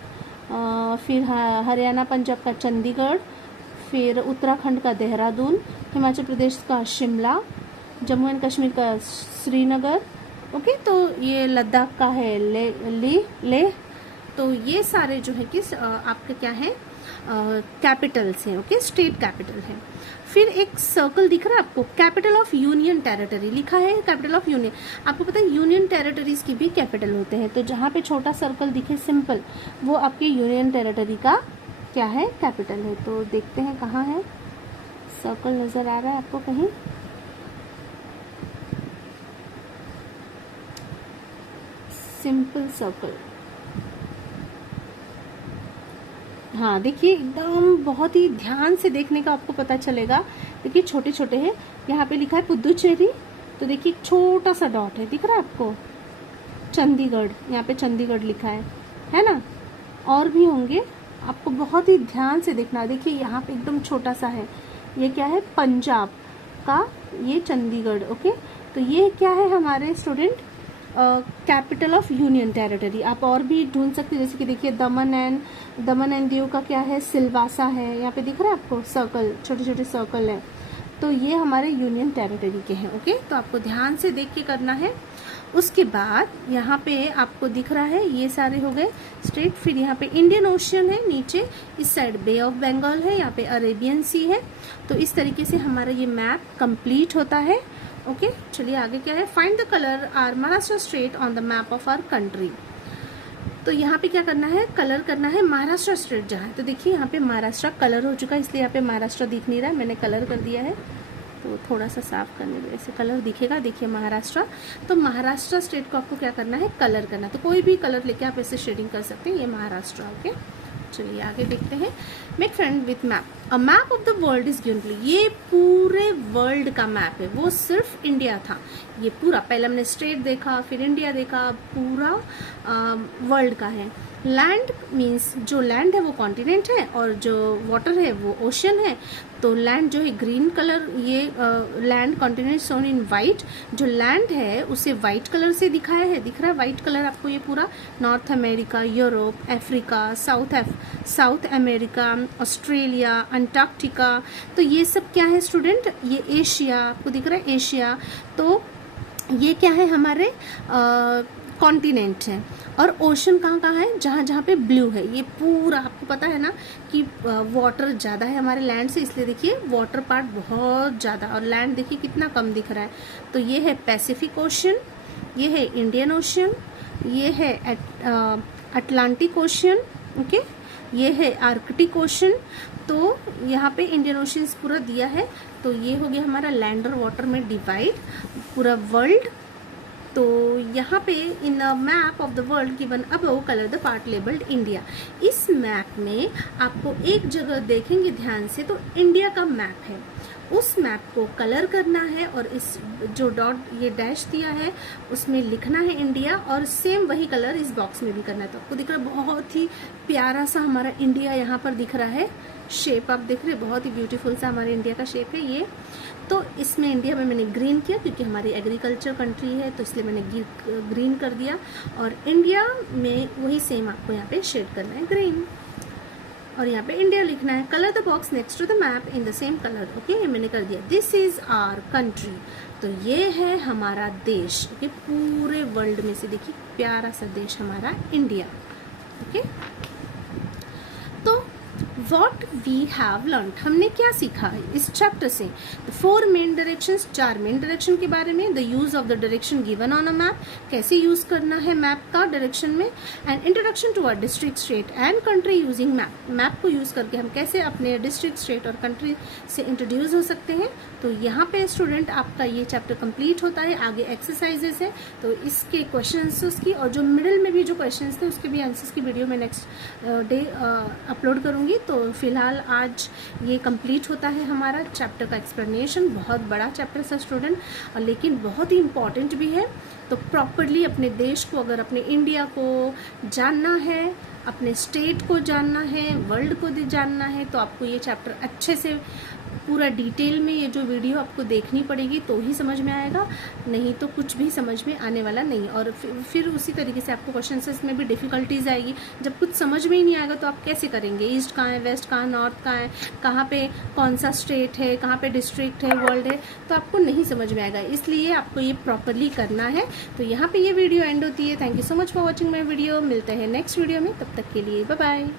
फिर हरियाणा पंजाब का चंडीगढ़, फिर उत्तराखंड का देहरादून, हिमाचल प्रदेश का शिमला, जम्मू एंड कश्मीर का श्रीनगर। ओके, तो ये लद्दाख का है लेह। तो ये सारे जो है कि आपके क्या है कैपिटल्स हैं। ओके, स्टेट कैपिटल है। फिर एक सर्कल दिख रहा है आपको, कैपिटल ऑफ यूनियन टेरिटरी लिखा है, कैपिटल ऑफ यूनियन। आपको पता है यूनियन टेरिटरीज की भी कैपिटल होते हैं, तो जहाँ पे छोटा सर्कल दिखे सिंपल, वो आपके यूनियन टेरिटरी का क्या है, कैपिटल है। तो देखते हैं कहाँ है, सर्कल नजर आ रहा है आपको कहीं, सिंपल सर्कल। हाँ देखिए एकदम बहुत ही ध्यान से देखने का आपको पता चलेगा। देखिए छोटे छोटे हैं, यहाँ पे लिखा है पुदुचेरी, तो देखिए छोटा सा डॉट है, दिख रहा है आपको, चंडीगढ़, यहाँ पे चंडीगढ़ लिखा है ना, और भी होंगे, आपको बहुत ही ध्यान से देखना। देखिए यहाँ पे एकदम छोटा सा है, ये क्या है, पंजाब का ये चंडीगढ़। ओके, तो ये क्या है हमारे student, capital of union territory. आप और भी ढूंढ सकते हैं, जैसे कि देखिए दमन एंड दीव का क्या है, सिलवासा है, यहाँ पे दिख रहा है आपको सर्कल, छोटे छोटे सर्कल है, तो ये हमारे यूनियन टेरिटरी के हैं। ओके, तो आपको ध्यान से देख के करना है। उसके बाद यहाँ पे आपको दिख रहा है, ये सारे हो गए स्टेट। फिर यहाँ पे इंडियन ओशियन है नीचे, इस साइड बे ऑफ बंगाल है, यहाँ पे अरेबियन सी है। तो इस तरीके से हमारा ये मैप कंप्लीट होता है। ओके, चलिए आगे क्या है, find the colour our Maharashtra state on the map of our country. तो यहाँ पे क्या करना है, कलर करना है महाराष्ट्र स्टेट जहाँ, तो देखिए यहाँ पे महाराष्ट्र कलर हो चुका है, इसलिए यहाँ पे महाराष्ट्र दिख नहीं रहा है, मैंने कलर कर दिया है, तो थोड़ा सा साफ करने में ऐसे कलर दिखेगा। देखिए महाराष्ट्र, तो महाराष्ट्र स्टेट को आपको क्या करना है, कलर करना, तो कोई भी कलर लेके आप ऐसे शेडिंग कर सकते हैं, ये महाराष्ट्र। ओके, चलिए आगे देखते हैं। Make friend with map, a map of the world is given. ये पूरे वर्ल्ड का मैप है, वो सिर्फ इंडिया था, ये पूरा, पहले हमने स्टेट देखा, फिर इंडिया देखा, पूरा वर्ल्ड का है। लैंड मीन्स जो लैंड है वो कॉन्टिनेंट है, और जो वाटर है वो ओशन है। तो लैंड जो है ग्रीन कलर, ये land continent shown in white, जो लैंड है उसे वाइट कलर से दिखाया है, दिख रहा है वाइट कलर आपको, ये पूरा north America, Europe, Africa, south America, Australia, Antarctica. तो ये सब क्या है स्टूडेंट, ये एशिया आपको दिख रहा है, एशिया। तो ये क्या है हमारे कॉन्टिनेंट हैं। और ओशन कहाँ कहाँ है, जहाँ जहाँ पे ब्लू है। ये पूरा आपको पता है ना कि वाटर ज़्यादा है हमारे लैंड से, इसलिए देखिए वाटर पार्ट बहुत ज़्यादा और लैंड देखिए कितना कम दिख रहा है। तो ये है पैसिफिक ओशन, ये है इंडियन ओशन, ये है अटलांटिक ओशन, ओके, ये है आर्कटिक ओशन। तो यहाँ पे इंडियन ओशन पूरा दिया है। तो ये हो गया हमारा लैंड और वाटर में डिवाइड पूरा वर्ल्ड। तो यहाँ पे in the map of the world given above colour the part labelled India. इस मैप में आपको एक जगह देखेंगे ध्यान से तो इंडिया का मैप है, उस मैप को कलर करना है और इस जो डॉट ये डैश दिया है उसमें लिखना है इंडिया, और सेम वही कलर इस बॉक्स में भी करना है। तो आपको दिख रहा है बहुत ही प्यारा सा हमारा इंडिया यहाँ पर दिख रहा है। शेप आप देख रहे हैं, बहुत ही ब्यूटीफुल सा हमारे इंडिया का शेप है ये। तो इसमें इंडिया में मैंने ग्रीन किया क्योंकि हमारी एग्रीकल्चर कंट्री है, तो इसलिए मैंने ग्रीन कर दिया। और इंडिया में वही सेम आपको यहाँ पे शेड करना है ग्रीन, और यहाँ पे इंडिया लिखना है। Colour the box next to the map in the same colour, okay, मैंने कर दिया। दिस इज आवर कंट्री, तो ये है हमारा देश, ओके, पूरे वर्ल्ड में से देखिए प्यारा सा देश हमारा इंडिया, ओके। तो वॉट वी हैव लर्न, हमने क्या सीखा है इस चैप्टर से। 4 मेन डायरेक्शंस, 4 मेन डायरेक्शन के बारे में। The use of the direction given on a map, कैसे यूज करना है मैप का डायरेक्शन में। And introduction to a district, state and country using map, map को यूज करके हम कैसे अपने डिस्ट्रिक्ट, स्टेट और कंट्री से इंट्रोड्यूस हो सकते हैं। तो यहाँ पे स्टूडेंट आपका ये चैप्टर कंप्लीट होता है। आगे एक्सरसाइजेस है, तो इसके क्वेश्चंस की और जो मिडिल में भी जो क्वेश्चंस थे उसके भी आंसर्स की वीडियो मैं नेक्स्ट डे अपलोड करूँगी। तो फिलहाल आज ये कंप्लीट होता है हमारा चैप्टर का एक्सप्लेनेशन। बहुत बड़ा चैप्टर है स्टूडेंट, और लेकिन बहुत ही इम्पॉर्टेंट भी है। तो प्रॉपरली अपने देश को, अगर अपने इंडिया को जानना है, अपने स्टेट को जानना है, वर्ल्ड को जानना है, तो आपको ये चैप्टर अच्छे से पूरा डिटेल में ये जो वीडियो आपको देखनी पड़ेगी तो ही समझ में आएगा, नहीं तो कुछ भी समझ में आने वाला नहीं। और फिर उसी तरीके से आपको क्वेश्चन में भी डिफ़िकल्टीज आएगी। जब कुछ समझ में ही नहीं आएगा तो आप कैसे करेंगे, ईस्ट कहाँ है, वेस्ट कहाँ, नॉर्थ कहाँ है, कहाँ पे कौन सा स्टेट है, कहाँ पे डिस्ट्रिक्ट है, वर्ल्ड है, तो आपको नहीं समझ में आएगा। इसलिए आपको ये प्रॉपरली करना है। तो यहाँ पे ये वीडियो एंड होती है। Thank you so much for watching my video. मिलते हैं नेक्स्ट वीडियो में, तब तक के लिए बाय बाय।